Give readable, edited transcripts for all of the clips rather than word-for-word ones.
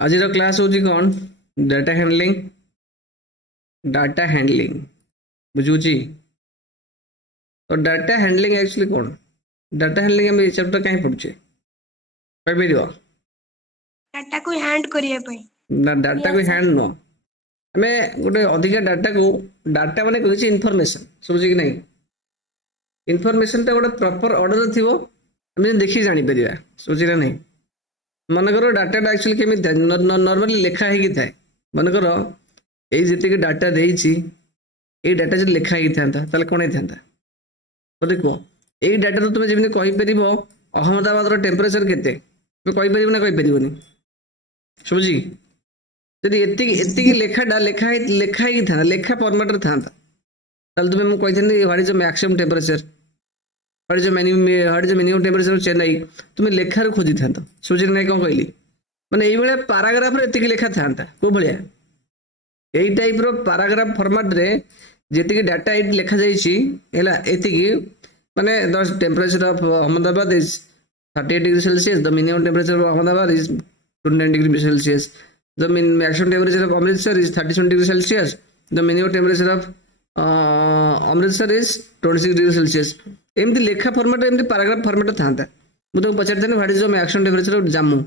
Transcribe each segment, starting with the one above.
आज क्लास हूँ कौन डाटा हैंडलिंग बुझुची। तो डाटा हैंडलिंग एक्चुअली कौन डाटा हैंडलिंग आम चैप्टर कहीं पढ़ुचे कहीपर डाटा को हैंड करिया पई ना डाटा को हैंड नुह आम गोटे अधिका डाटा को डाटा माने किसी इनफॉरमेशन समझ कि नहीं इनफॉरमेशन टा गोटे प्रॉपर ऑर्डर थी आम देखिए जापर समझ ना नहीं मनकर डाटा एक्चुअली केमी नॉर्मली लिखा ही थाए मनकर ये डाटा देती ये डाटा जो लिखाई था कौन होता बोले कह यही डाटा तो तुम जमी कहीपर अहमदाबाद टेम्परेचर केते कहीपर ना कहीपर समझी जदि एति लेखाटा लेखाई था लेखा फॉर्मेट था तुम मुझे what is maximum temperature what is minimum temperature Chennai तुम लेखार खोजी था समझ ना कौन कहली मैंने ये पाराग्राफ एति लेखा था कौ भाया यही टाइप पाराग्राफ फॉर्मेट रे जी डाटा ये लिखा जाती माने the temperature of Ahmedabad is 38 degree Celsius the minimum temperature of Ahmedabad is 29 degree Celsius the maximum temperature of Amritsar is 37 degree Celsius the minimum temperature of Amritsar is 26 degree Celsius एमती लेखा format एमती paragraph format था मुझे तुमको पचारि what is maximum temperature of Jammu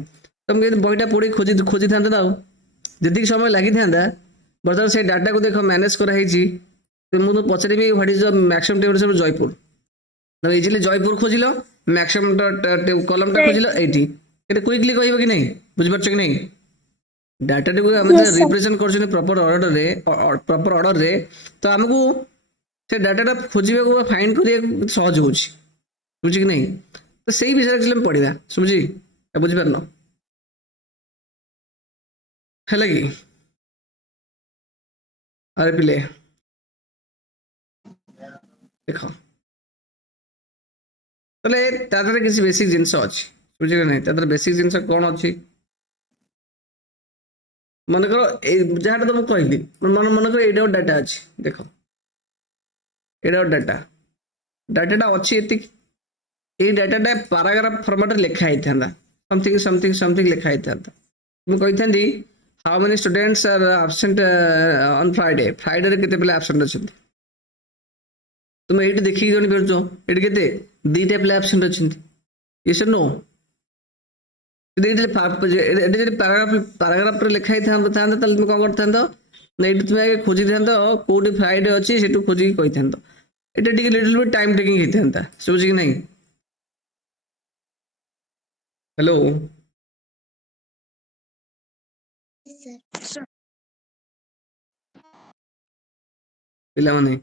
तुम बहीटा पढ़ी खोजी था जी समय लगी था बर्तमान से डाटा को देख मैनेज कराई मुझे पचारि what is maximum temperature of Jaipur तुम इजिली जयपुर खोजिल मैक्सिमम कलमटा खोजिल ये क्विकली कह कि नहीं बुझीपार कि नहीं डाटा टी रिप्रेजेंट कर प्रॉपर ऑर्डर रे तो आमको से डाटा खोजा फाइंड कर सहज हो बुझी कि नहीं तो सही विषय पढ़ा समझी बुझीपार है कि अरे पिले देख तादर किसी बेसिक जिनस अच्छी बुझे ना तादर बेसिक जिनस कौन अच्छी मनकर जहाँ तो मुझे कहली मनकर ये डाटा अच्छी देख ये डाटा डाटा अच्छी ये डाटा पैराग्राफ फॉर्मेट लिखाई था समथिंग समथिंग समथिंग लिखाई था मुझे कही थी how many students are absent on Friday Friday केते पिला एब्सेंट अच्छा तुम ये देखिए जानी पार ये दीटा पिला एब्सेंट अच्छा ये सर नो पैराग्राफ लिखाई था तुम कौन करता ना ये तुम आगे खोजी था कौटी फ्राइडे अच्छी से खोजिक कही था ये लिटिल बिट टाइम टेकिंग होता समझ कि नहीं हेलो पिला माने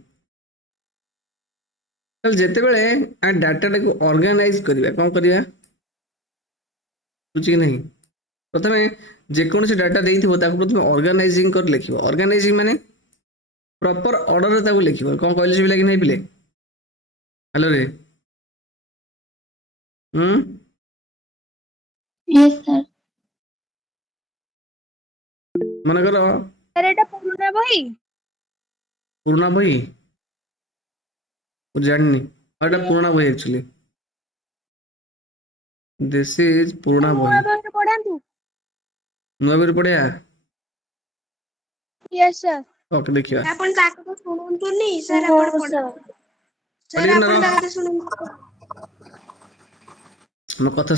जिते बड़े डाटा को ऑर्गेनाइज करवा कौन करवा बुझी नहीं प्रथम जेकोसी डाटा प्रथम ऑर्गेनाइजिंग कर लिख ऑर्गेनाइजिंग माने प्रॉपर ऑर्डर रे लिख कौन कहले से कि नहीं पिले हेलो रे यस सर मनकर सर एटा पुराना बही जाननी एटा पुराना बही एक्चुअली दिस इज पुराना बही पढ़ांतु नुआ बही पढ़िया यस सर ओके देखिए आपण ताको तो सुनंतु नी सर आपण पढ़ सर आपण ताको तो सुनंतु मैं कथा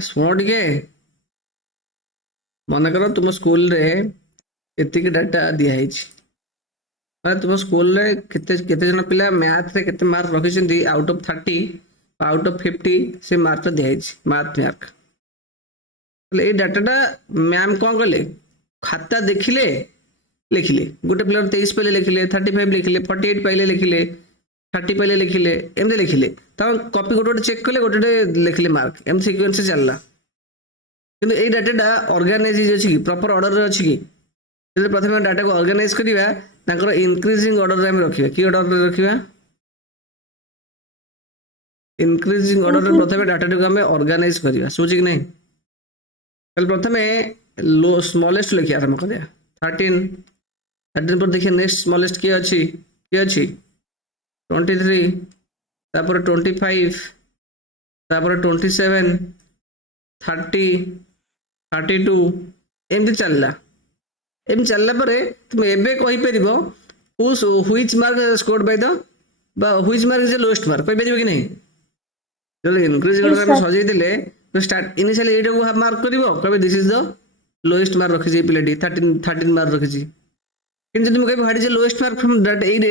सुन टिके मन कर तुम स्कूल रे एतिक डाटा दिखाई तुम स्कूल रे केते जन पिला मैथ रे केते मार्क रखिसेंती आउट ऑफ 30 आउट ऑफ 50 से मार्क दिखाई मैथ मार्क ये डाटाटा मैम कौन कले खाता देखिले लिखिले गोटे पिलर 23 पाइले लिखिले 35 लिखिले 48 पाइले लिखिले 30 पाइले लिखिले एमती लिखिले तब कॉपी गोटे चेक कले गोटे लिखिले मार्क एम सिक्वेंस से चलला किंतु ये डाटाटा ऑर्गेनाइज अच्छी प्रॉपर ऑर्डर रे अच्छी कि प्रथम डाटा को ऑर्गेनाइज करवा इंक्रीजिंग ऑर्डर रे रखिबा की ऑर्डर रे रखिबा इंक्रीजिंग ऑर्डर रे प्रथम डाटा को हमें ऑर्गेनाइज करवा सोची कि नहीं कल प्रथम लो स्मॉलेस्ट लिखिया आरंभ करिया 13 पर देखिए नेक्स्ट स्मॉलेस्ट की अच्छी 23 तापर 25 तापर 27 30 32 ଏମିତି ଚାଲିଲା। ଏମିତି ଚାଲିଲା ପରେ ତୁମେ ଏବେ କହିପାରିବ ହୁଇଚ୍ ମାର୍କ ସ୍କୋର୍ଡ ବାଇ ଦ ବା which mark is lowest mark କହିପାରିବ କି ନାହିଁ? ଯେତେବେଳେ ଇନକ୍ରିଜ ଗୋଟେ ଆମେ ସଜେଇ ଦେଲେ ଇନିସିଆଲି ଏଇଟାକୁ ମାର୍କ କରିବ, କହିବେ this is the lowest mark ରଖିଛି ଏଇ ପିଲାଟି 13 ମାର୍କ ରଖିଛି। କିନ୍ତୁ ଯଦି ମୁଁ କହିବି what is lowest mark from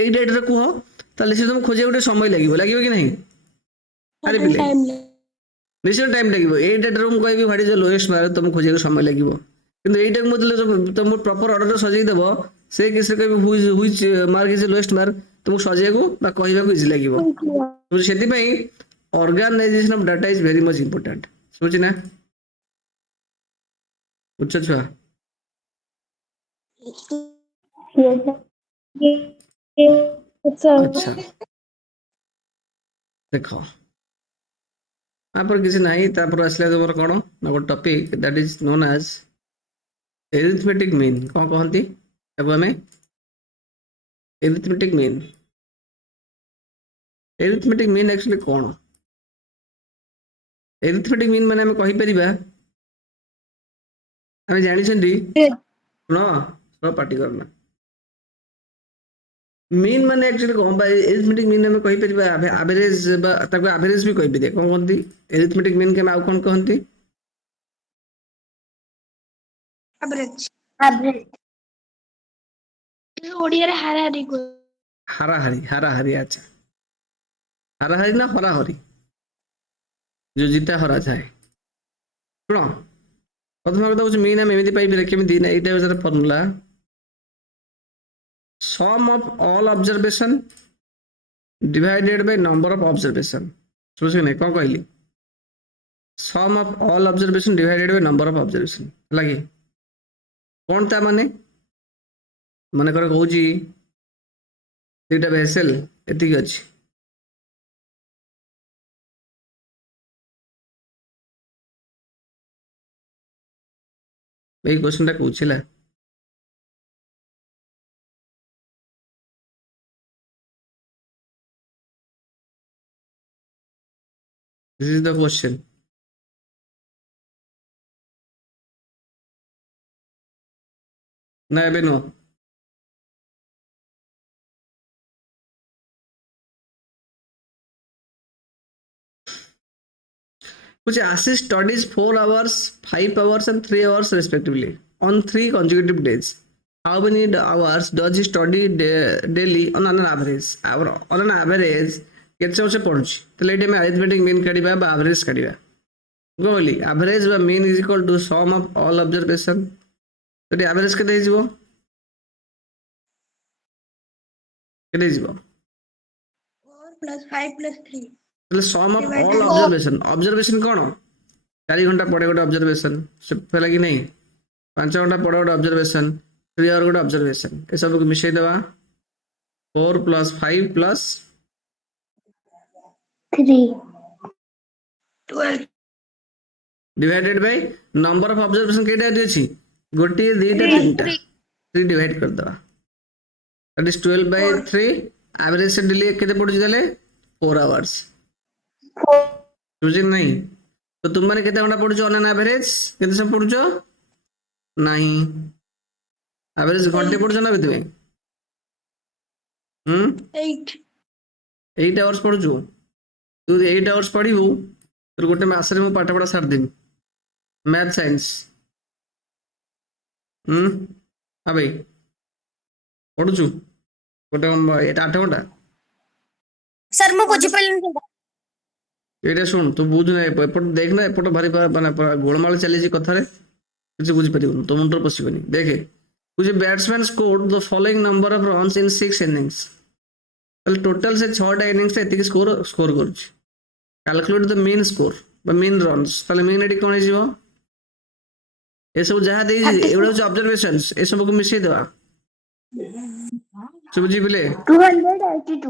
ଏଇ ଡେଟ୍ରେ କୁହ, ତାହେଲେ ସେ ତୁମକୁ ଖୋଜିବାକୁ ଗୋଟେ ସମୟ ଲାଗିବ କି ନାହିଁ? ଆରେ ପିଲେ ନିଶ୍ଚୟ ଟାଇମ୍ ଲାଗିବ। ଏଇ ଡେଟ୍ରେ ମୁଁ କହିବି ହ୍ୱାଟ ଇଜ ଲୋଏଷ୍ଟ ମାର୍କ, ତୁମକୁ ଖୋଜିବାକୁ ସମୟ ଲାଗିବ। କିନ୍ତୁ ଏଇଟାକୁ ମୁଁ ତୁମକୁ ପ୍ରପର ଅର୍ଡର ସଜେଇ ଦେବ, ସେ କିଛି କହିବି which mark is lowest mark, ତୁମକୁ ସଜେଇବାକୁ ବା କହିବାକୁ ଇଜି ଲାଗିବ। ସେଥିପାଇଁ organisation of data is very much important. ଶୁଭୁଛି ନା? ବୁଝଛ ଛୁଆ? ଆଚ୍ଛା ଦେଖ, ତାପରେ କିଛି ନାହିଁ। ତାପରେ ଆସିଲା ତୁମର କ'ଣ ନା ଗୋଟେ topic that is known as arithmetic mean. କ'ଣ କହନ୍ତି ତାକୁ ଆମେ? Arithmetic mean. Arithmetic mean actually କ'ଣ? ଏରିଥମେଟିକ୍ ମିନ୍ ମାନେ ଆମେ କହିପାରିବା, ଆମେ ଜାଣିଛନ୍ତି, ଶୁଣ ପାଟି କରନା। ମିନ୍ ମାନେ ଆକ୍ଚୁଆଲି କ'ଣ ବା ଏରିଥମେଟିକ୍ ମିନ୍ ଆମେ କହିପାରିବା ଆଭରେଜ ବା ତାକୁ ଆଭରେଜ ବି କହିପାରିବା। କ'ଣ କହନ୍ତି ଏରିଥମେଟିକ୍ ମିନ୍ କେ ଆଉ କ'ଣ କହନ୍ତି? ଓଡ଼ିଆରେ ହାରାହାରି କୁହ। ହାରାହାରି। ଆଚ୍ଛା, ହାରାହାରି ନା ହରାହରି? ଯୋଉ ଜିତା ହରା ଥାଏ। ଶୁଣ, ପ୍ରଥମ କଥା ହଉଛି ମିନ୍ ଆମେ ଏମିତି ପାଇପାରିବା କେମିତି ନା, ଏଇଟା ହଉଛି formula sum of all observation divided by number of observation। ବୁଝିଲେ ନାଇଁ କ'ଣ କହିଲି? Sum of all observation divided by number of observation ହେଲା କି? କ'ଣ ତା ମାନେ? ମନେକର କହୁଛି ଦୁଇଟା ଭେସେଲ ଏତିକି ଅଛି, ଏଇ କ୍ୱେଶ୍ଚନଟା କହୁଛି ହେଲା। This is the question। ନା ଏବେ ନୁହଁ? which Ashish studies 4 hours, 5 hours and 3 hours respectively on 3 consecutive days. How many hours does he study daily on an average? On an average କେତେ ସମୟ ସେ ପଢୁଛି? ତାହେଲେ ଏଇଠି ଆମେ arithmetic mean କାଢିବା ବା average କାଢିବା। କହିଲି average ବା mean is equal to sum of all observation। ଏଠି average କେତେ ହେଇଯିବ? କେତେ ହେଇଯିବ? 4 + 5 + 3। ତାହେଲେ ସମ୍ ଅଫ୍ ଅଲ୍ ଅବଜରଭେସନ। ଅବଜରଭେସନ କ'ଣ? 4 ଘଣ୍ଟା ପଡ଼େ ଗୋଟେ ଅବଜରଭେସନ, ସେ ହେଲା କି ନାହିଁ? 5 ଘଣ୍ଟା ପଡ଼େ ଗୋଟେ ଅବଜରଭେସନ, 3 ଆୱାର ଗୋଟେ ଅବଜରଭେସନ। ଏସବୁକୁ ମିଶାଇ ଦେବା 4 + 5 + 3 12 divided by number of observation କେଇଟା ଅଛି? ଗୋଟିଏ, ଦୁଇଟା, ତିନିଟା। 3 ଡିଭାଇଡ୍ କରିଦେବା, that is 12/3। average ସେ ଡେଲି କେତେ ପଡୁଛି ତାହେଲେ? 4 hours। ବୁଝିଲେ ନାହିଁ? ତ ତୁମମାନେ କେତେ ଘଣ୍ଟା ପଢୁଛ ଅନ୍ ଆନ୍ ଆଭରେଜ? କେତେ ସମୟ ପଢୁଛ? ନାହିଁ, ଆଭରେଜ ଘଣ୍ଟେ ପଢୁଛ ନା ସେଥିପାଇଁ 8 hours ପଢୁଛୁ। ତୁ 8 hours ପଢିବୁ, ତୋର ଗୋଟେ ମାସରେ ମୁଁ ପାଠ ପଢା ସାରିଦେବି ମ୍ୟାଥ ସାଇନ୍ସ। ହଁ ଭାଇ, ପଢୁଛୁ ଗୋଟେ 8 ଘଣ୍ଟା? ସାର୍ ମୁଁ ବୁଝିପାରିଲିନି। ଏଇଟା ଶୁଣ, ତୁ ବୁଝୁ ନା, ଏପଟ ଦେଖ ନା, ଏପଟ ଭାରି ମାନେ ଗୋଳମାଳ ଚାଲିଛି କଥାରେ, କିଛି ବୁଝିପାରିବୁନି, ତୋ ମୁଣ୍ଡରେ ପଶିବନି। ଦେଖେ, batsman scored the following number of runs in 6 innings। ତାହେଲେ ଟୋଟାଲ ସେ 6ଟା ଇନିଂସରେ ଏତିକି ସ୍କୋର କରୁଛି। କାଲକୁଲେଟ୍ ଦ ମିନ୍ ସ୍କୋର ବା ମିନ୍ ରନ୍ସ। ତାହେଲେ ମିନ୍ ଏଠି କ'ଣ ହେଇଯିବ? ଏସବୁ ଯାହା ଦେଇଛି ଏଗୁଡ଼ା ହଉଛି ଅବଜରଭେସନ୍ସ, ଏସବୁକୁ ମିଶେଇ ଦେବା। ସବୁ ବୁଝିପାରିଲେ? 282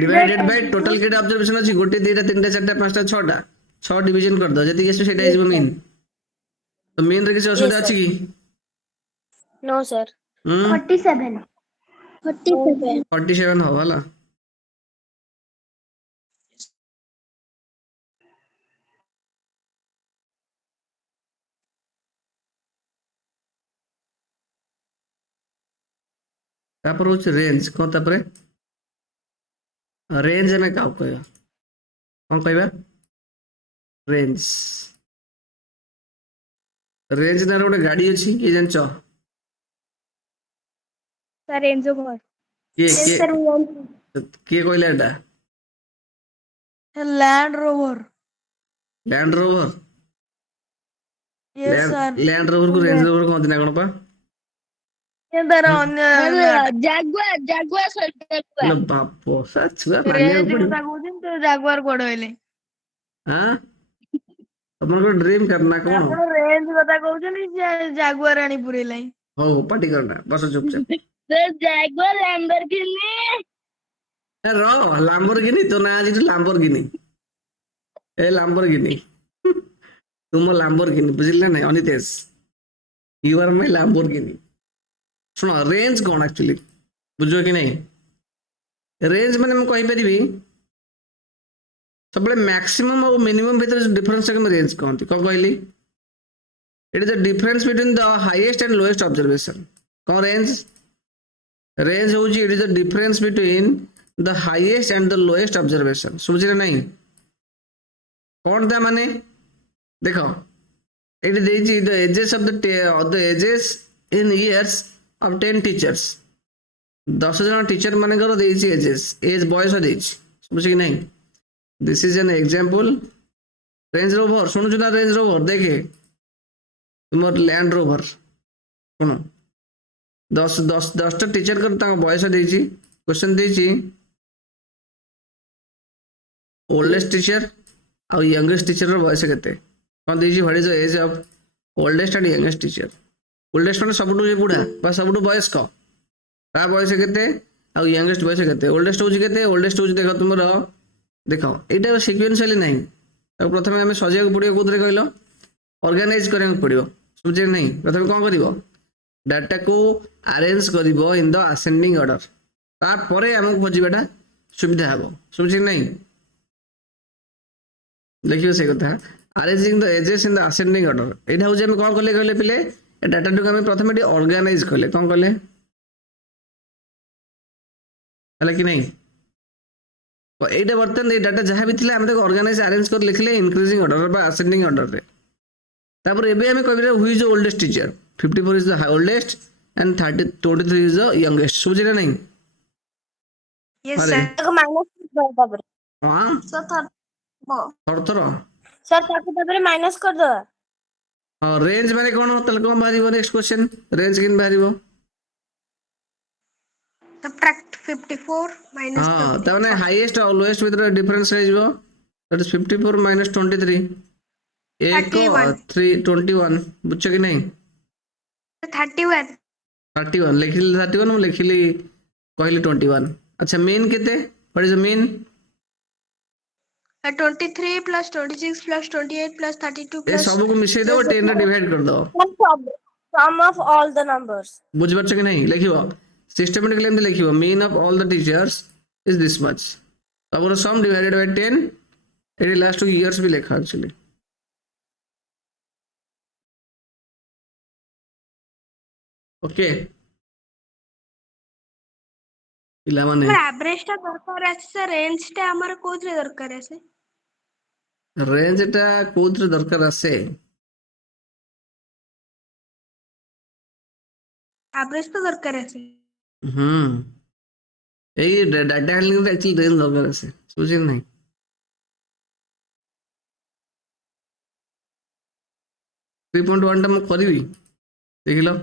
डिवाइडेड बाय टोटल केटा ऑब्जर्वेशन अछि? गोटे, दुईटा, तीनटा, चारटा, पांचटा, छटा, 6 डिवीजन कर दो, जति केसे सेटा हिजबो मीन। तो मीन रे किछ असुविधा अछि की? No sir. 47 हो होला। तापर होची रेंज कोन तापर रेंज में का कहबा कोन कहबा रेंज रेंज ना गोटे गाड़ी अछि कि जानछ सर रेंज रोवर के यस के सर मैं जानती के कहले एटा हूँ land rover land rover yes sir land rover को रेंज रोवर कहते ना कोन पा ये तर अन्य जागुआर जागुआर सर लो बापो सच छुआ मानिया रेंज पड़ियो କଥା କହୁଛନ୍ତି ତ ଜାଗୁଆର କୁଆଡେ କହିଲେ हां तमर को ड्रीम करना कोन ଆପଣ ରେଞ୍ଜ କଥା କହୁଛନ୍ତି ଜାଗୁଆର ଆଣି ପୁରେଇଲାଣି हो पार्टी करना बस चुपचाप सर ଜାଗୁଆର ଲ୍ୟାମ୍ବରଗିନି ए रो लैम्बोर्गिनी तो ना आज लैम्बोर्गिनी ए लैम्बोर्गिनी तुम लैम्बोर्गिनी बुझिले ना अनितेश यू आर माय लैम्बोर्गिनी सुनो रेंज कौन एक्चुअली बुझो कि नहीं रेंज माने मैं कहि परिबी सबले मैक्सिमम और मिनिमम भीतर डिफरेंस के रेंज कहंती को कहली it is the difference between the highest and lowest observation कौन रेंज रेंज हो it is the difference between the highest and the lowest observation समझिले नहीं कौन था माने देखो इट देजी the ages of the ages in years of 10 teachers 10 जन टीचर माने करो देजी एजेस एज बॉयस देजी समझ कि नहीं this is an example range रोवर सुनु ना रेंज रोवर देखे तुम लैंड रोवर सुनो 10 टीचर कर बयस देजी क्वेश्चन देजी ओल्डेस्ट टीचर और यंगेस्ट टीचर बयस केते कौन देजी what is the age of oldest and youngest teacher oldest माने सबटु बुढ़ा बा सबटु वयस्क ता बयस केते और यंगेस्ट बयस केते ओल्डेस्ट होची केते ओल्डेस्ट होची देखो तुमरो देखो एटा सीक्वेंशियली नहीं तो प्रथमे हमें सजिया को पड़ियो कोदरे कहलो ऑर्गेनाइज करने को पड़ियो समझे नहीं प्रथमे कोन करिवो डाटा को अरेंज करिवो इन द असेंडिंग ऑर्डर ता परे हमको खोजिबाटा सुविधा हबो समझे नहीं देखियो से कथा arranging the ages in the ascending order एटा हो जे हम कोन करले कहले पिले ए डाटा को हम प्रथमे ऑर्गेनाइज करले कोन करले हला कि नहीं तो एटा बर्तन ए डाटा जहां भी थिला हम तो ऑर्गेनाइज अरेंज कर लिखले इंक्रीजिंग ऑर्डर बा असेंडिंग ऑर्डर रे तापर एबे हम कहबे who is the oldest teacher 54 is the oldest and 23 is the youngest समझे नहीं यस अरे। सर को माइनस कर दो तापर हां सर थोड़ा थोड़ा सर ताको तापर माइनस कर दो हां रेंज माने कोन तले कोन बारिबो नेक्स्ट क्वेश्चन रेंज किन बारिबो सब्ट्रैक्ट 54 माइनस हां त माने हाईएस्ट और लोएस्ट भीतर डिफरेंस है जो दैट इज 54 - 23 एक 321 बुझछ कि नहीं 31 31 लिखिली 31 मैं लिखिली कहली 21 अच्छा मीन केते what is the mean 23 plus 26 plus 28 plus 32 A plus सब को मिसै दो 10 रे डिवाइड कर दो sum of all the numbers बुझ परछ कि नहीं लिखिबो सिस्टमैटिकली एमते लिखिबो mean of all the teachers is this much तबर सम डिवाइडेड बाय 10 एडी लास्ट इयर्स भी लिखा एक्चुअली ओके पिला माने एवरेज टा दरकार আছে স্যার রেঞ্জ টা আমার কোথরে দরকার আছে रेंज टा कोथरे दरकार আছে एवरेज তো দরকার আছে এই ডাটা হ্যান্ডলিং টা एक्चुअली रेंज दरकार আছে বুঝছেন নাই 3.1 টা মই করিবি দেখিলো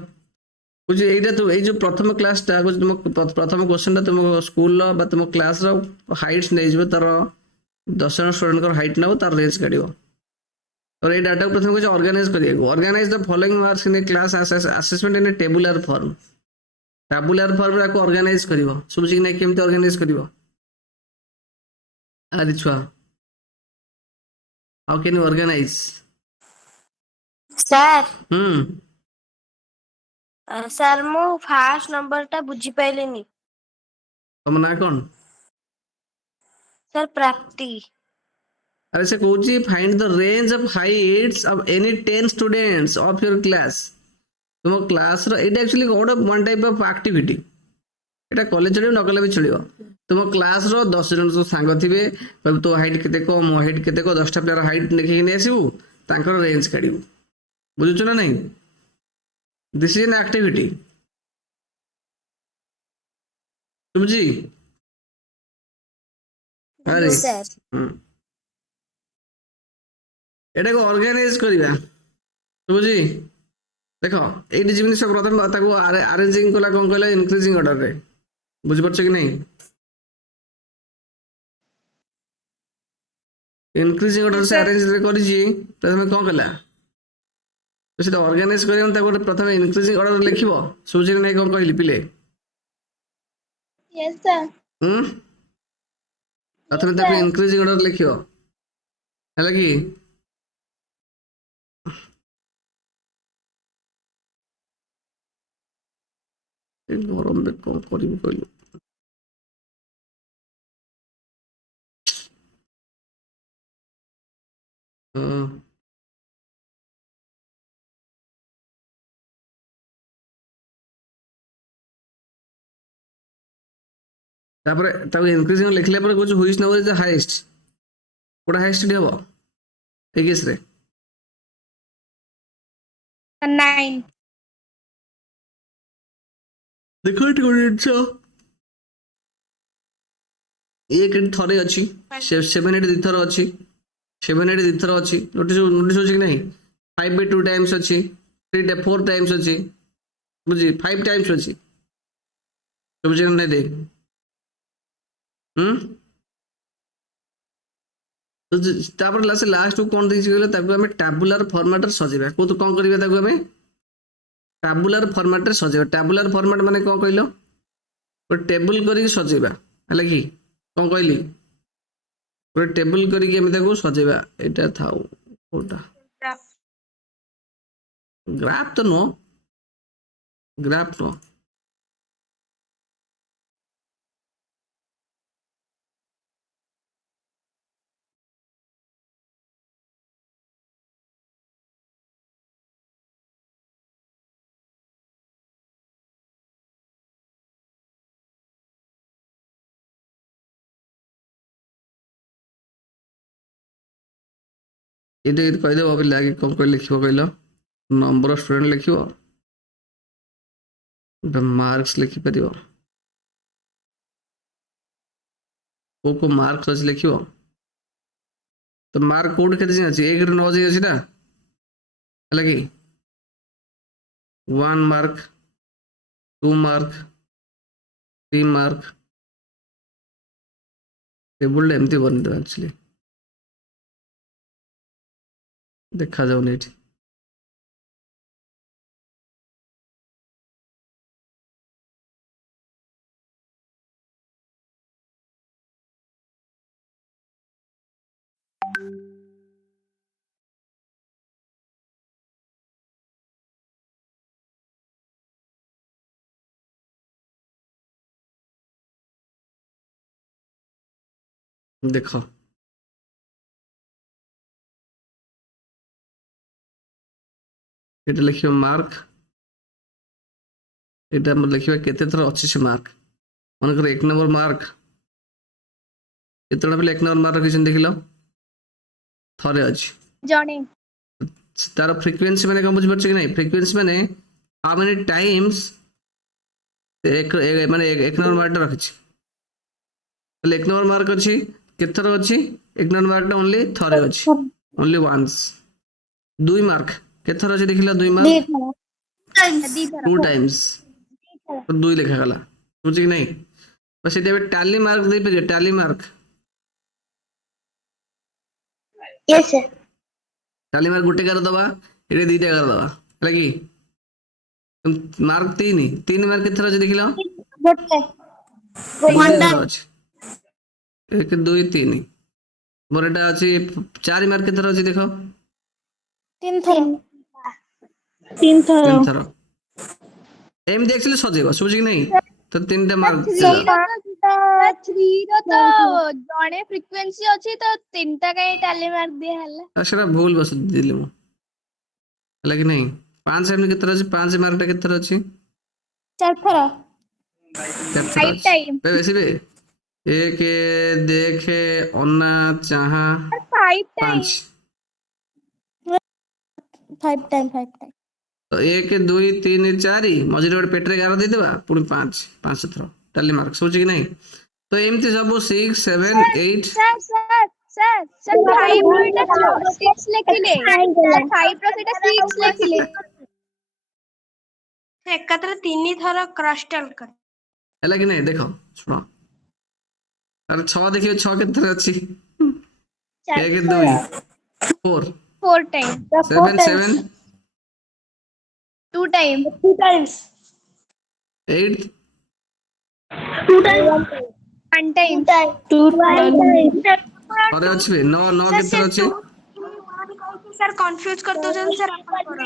বুঝি এইটা তো এই যে প্রথম ক্লাসটা বুঝি তুমি প্রথম কোশ্চেনটা তুমি স্কুল বা তুমি ক্লাস র হাইটস নেই যাবে তার 10 জন স্টুডেंट कर हाइट नाउ तार रेंज करियो और ये डाटा प्रथम कुछ ऑर्गेनाइज करियो organise the following marks in a class assessment in a tabular form को ऑर्गेनाइज करियो समझि कि नहीं केमते ऑर्गेनाइज करियो आदि छुआ how can you organise sir hmm sir মো ফার্স্ট নাম্বারটা বুঝি পাইলেনি तुम ना कौन স্যার প্রাপ্তি अरे से कहूची find the range of heights of any 10 students of your class तुम क्लास रो it actually what one type of activity এটা কলেজ ଚଳିବ ନ କଲେ ବି ଚଳିବ। ତୁମ କ୍ଲାସର 10 ଜଣ ସବୁ ସାଙ୍ଗ ଥିବେ, କହିବୁ ତୋ ହାଇଟ୍ କେତେ କହ, ମୋ ହାଇଟ୍ କେତେ କହ, 10ଟା ପିଲାର ହାଇଟ୍ ଦେଖିକି ନେଇ ଆସିବୁ, ତାଙ୍କର ରେଞ୍ଜ କାଢିବୁ। ବୁଝୁଛୁ ନା ନାହିଁ? This is an activity. ଶୁଭୁଛି? ଆରେ Yes, sir. ଏଟାକୁ ଅର୍ଗାନାଇଜ କରିବା। ଶୁଭୁଛି? ଦେଖ ଏଇଠି ଜିନିଷ ପ୍ରଥମେ ତାକୁ ଆରେଞ୍ଜିଂ କଲା, କଣ କହିଲା, ଇନକ୍ରିଜିଂ ଅର୍ଡରରେ। ବୁଝିପାରୁଛ କି ନାହିଁ? ଇନକ୍ରିଜିଂ ଅର୍ଡର Yes, ସେ sir. ଆରେଞ୍ଜ କରିଛି, ପ୍ରଥମେ କଣ କଲା, ତ ସେଟା ଅର୍ଗାନାଇଜ କରିବା ତାକୁ ଗୋଟେ ପ୍ରଥମେ ଇନକ୍ରିଜିଂ ଅର୍ଡର ଲେଖିବ। ଶୁଭୁଛି କି ନାହିଁ କଣ କହିଲି ପିଲେ? Yes, sir. ପ୍ରଥମେ Yes, ତାକୁ sir. ଇନକ୍ରିଜିଂ ଅର୍ଡର ଲେଖିବ, ହେଲା କି? ଏ ଗରମରେ କଣ କରିବୁ କହିଲୁ? ହଁ ତାପରେ ତାକୁ ଇନକ୍ରିଜିଂ ଲେଖିଲା ପରେ କହୁଛୁ which number is the highest. କୋଉଟା ହାଇଏଷ୍ଟ ହବ ଏଇ କେସରେ? 9. ଦେଖ ଏଠି ଗୋଟେ ଜିନିଷ, ଏକ ଏଠି ଥରେ ଅଛି, 7 ଏଠି ଦୁଇଥର ଅଛି, 7 ଏଠି ଦୁଇଥର ଅଛି। ନୋଟିସ୍ ହଉଛି କି ନାହିଁ? 5 by 2 times ଅଛି, 4 times ଅଛି, ବୁଝି 5 times ଅଛି। ବୁଝି ନାହିଁ ଦେଖ। ତାପରେ ଲାଷ୍ଟକୁ କଣ ଦେଇଛି କହିଲ, ତାକୁ ଆମେ ଟାବୁଲାର ଫର୍ମାଟରେ ସଜେଇବା। କୋଉ କଣ କରିବା, ତାକୁ ଆମେ ଟାବୁଲାର ଫର୍ମାଟରେ ସଜେଇବା। ଟାବୁଲାର ଫର୍ମାଟ ମାନେ କଣ କହିଲ? ଗୋଟେ ଟେବୁଲ କରିକି ସଜେଇବା, ହେଲା କି? କଣ କହିଲି? ଗୋଟେ ଟେବୁଲ କରିକି ଆମେ ତାକୁ ସଜେଇବା। ଏଇଟା ଥାଉ, କୋଉଟା ଗ୍ରାଫ ତ ନୁହଁ, ଗ୍ରାଫ ନୁହଁ। ଏଇଟା କହିଦେବ ପିଲା କି କଣ କହିଲେ ଲେଖିବ କହିଲ? ନମ୍ବର ଅଫ ଷ୍ଟୁଡେଣ୍ଟ ଲେଖିବ, ମାର୍କସ ଲେଖିପାରିବ, କୋଉ ମାର୍କସ ଅଛି ଲେଖିବ। ତ ମାର୍କ କୋଉଠି କେତେ ଯାଏଁ ଅଛି? 1 ରୁ 9 ଯାଏଁ ଅଛି ନା, ହେଲା କି? 1 ମାର୍କ, 2 ମାର୍କ, 3 ମାର୍କ। ଟେବୁଲଟା ଏମିତି ବନେଇଦେବା, ଆକ୍ଚୁଆଲି ଦେଖାଯାଉନି ଏଠି। ଦେଖ ଏଇଟା ଲେଖିବ ମାର୍କ, ଏଇଟା ଆମର ଲେଖିବା କେତେ ଥର ଅଛି ସେ ମାର୍କ। ମନେକର 1 ନମ୍ବର ମାର୍କ, କେତେଟା ପିଲା 1 ନମ୍ବର ମାର୍କ ରଖିଛନ୍ତି ଦେଖିଲ? ଥରେ ଅଛି। ଜଣେ। ତାର ଫ୍ରିକ୍ୱେନ୍ସି ମାନେ କଣ ବୁଝିପାରୁଛ କି ନାହିଁ? ଫ୍ରିକ୍ୱେନ୍ସି ମାନେ ହାଉ ମେନି ଟାଇମ୍ସ ମାନେ 1 ନମ୍ବର ମାର୍କଟା ରଖିଛି। ତାହେଲେ 1 ନମ୍ବର ମାର୍କ ଅଛି, କେତେ ଥର ଅଛି? 1 ନମ୍ବର ମାର୍କଟା ଓନ୍ଲି ଥରେ ଅଛି, ଓନ୍ଲି ୱାନ୍ସ। 2 ମାର୍କ କେତେ ଥର ଅଛି ଦେଖିଲ? 2 ମାର୍କ 2 ଟାଇମ୍ସ, 2 ଲେଖାଗଲା। ବୁଝି କି ନାହିଁ? ସେଟା ଏବେ ଟାଲି ମାର୍କ ଦେଇପାରିବ, Tally mark. Yes, sir. Tally mark ଗୋଟେ ଗାର ଦବା, ଏଠି 2ଟା ଗାର ଦବା, ହେଲା କି? ମାର୍କ 3 ମାର୍କ କେତେ ଥର ଅଛି ଦେଖିଲ? ଗୋଟେ। 3 ଥର ଅଛି, 1 2 3। ମୋର ଏଟା ଅଛି 4 ମାର୍କ କେତେ ଥର ଅଛି ଦେଖ? 3 ଥର। 3 ଥର। 3 ଥର। ଏମିତି ଆକ୍ଚୁଆଲି ସଜେଇବ, ଶୁଭୁଛି କି ନାହିଁ? ତ 3ଟା ମାର୍କ ଥିଲା। 3 ର ତ ଜଣେ ଫ୍ରିକ୍ୱେନ୍ସି ଅଛି, ତ 3ଟା କାଇଁ ଟାଲି ମାର୍କ ଦିଆ ହେଲା? ସେଟା ଭୁଲ ବସ ଦେଲି ମୁଁ, ହେଲା କି ନାହିଁ? 5 ଏମିତି କେତେ ଥର ଅଛି? 5 ମାର୍କଟା କେତେ ଥର ଅଛି? 4 ଥର। କେତେ 5 ଅଛି time. ବେଶୀ ବେ ଏକ ଦେଖେ ଅନା ଚାହା 5 ପାଞ୍ଚ time. 5 time, 5 time. ତ 1 2 3 4 ମଝିରେ ଗୋଟେ ପେଟରେ ଗାର ଦେଇଦେବା ପୁଣି 5 ଥର ଟାଲି ମାର୍କ ଶୁଛି କି ନାହିଁ ତ ଏମିତି ସବୁ 6 7 8 Sir, 5 ର ଏଟା 6 ଲେଖିଲେ। Sir, 5 ର ସେଟା 6 ଲେଖିଲେ। ଏକାଥରେ 3 ଥର କ୍ରସ୍ କର। ହେଲା କି ନାହିଁ ଦେଖ ଶୁଣ ଆରେ 6 ଦେଖିବେ 6 କେତେରେ ଅଛି 1 2 4 4 time. 7 7 2 time. 2 times. 8 2 times. 1 time. 2 times. ଥରେ ଅଛି ବେ 9 9 କେତେରେ ଅଛି ସାର୍ କନଫ୍ୟୁଜ କରିଦଉଛନ୍ତି ସାର୍ ଆପଣଙ୍କର।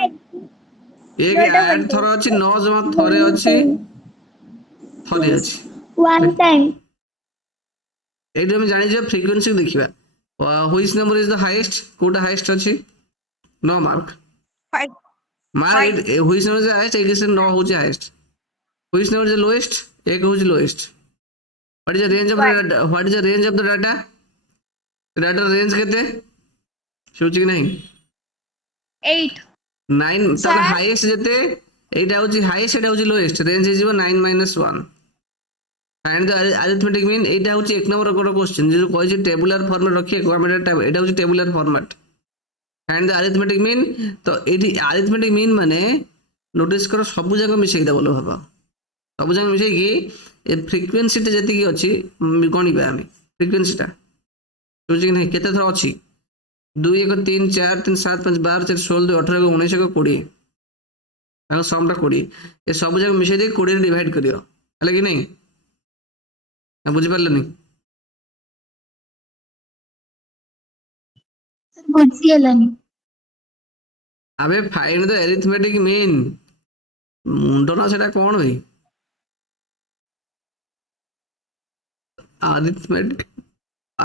1 8 ଥର ଅଛି 9 ଜମା ଥରେ ଅଛି ଥରେ ଅଛି 1 time. এইটা আমি জানিଯିବା ফ্রিকোয়েন্সি ଦେଖିବା which number is the highest কোটা হাইয়েস্ট ଅଛି 9 mark 5. Mark which number is highest এই কেসে 9 হচ্ছে highest which number is lowest 1 হচ্ছে lowest what is the range of the what is the range of the data ডাটার range কেতে শুছি কি নাই 8. 9 তাহলে হাইয়েস্ট যেতে এইটা হচ্ছে হাইয়েস্ট এটা হচ্ছে লোয়েস্ট রেঞ্জ হয়ে যাব 9 minus 1 find the arithmetic mean এইটা হচ্ছে এক নম্বর কোন কোশ্চেন যে কইছে টেবুলার ফরম্যাট রাখি এটা হচ্ছে tabular format find the arithmetic mean তো এটি arithmetic mean মানে নোটিস করো সবু জায়গা মিশাই দেব বলো ভাবা সবু জায়গা মিশাই কি এই ফ্রিকোয়েন্সিটা যেতে কি আছে গণিবা আমি ফ্রিকোয়েন্সিটা বুঝি কি নাই কেতে থর আছে 2 1 3 4 3 7 5 12 4 16 2 18 19 20 ତାଙ୍କ ସମଟା 20 ଏ ସବୁ ଜାଗା ମିଶେଇ ଦେଇ 20 ରେ ଡିଭାଇଡ କରିବ ହେଲା କି ନାହିଁ ନା ବୁଝି ପାରିଲନି ବୁଝିହେଲାନି। আবে ফাইন্ড দ্য arithmetic mean মুন্ড না সেটা কোন ভাই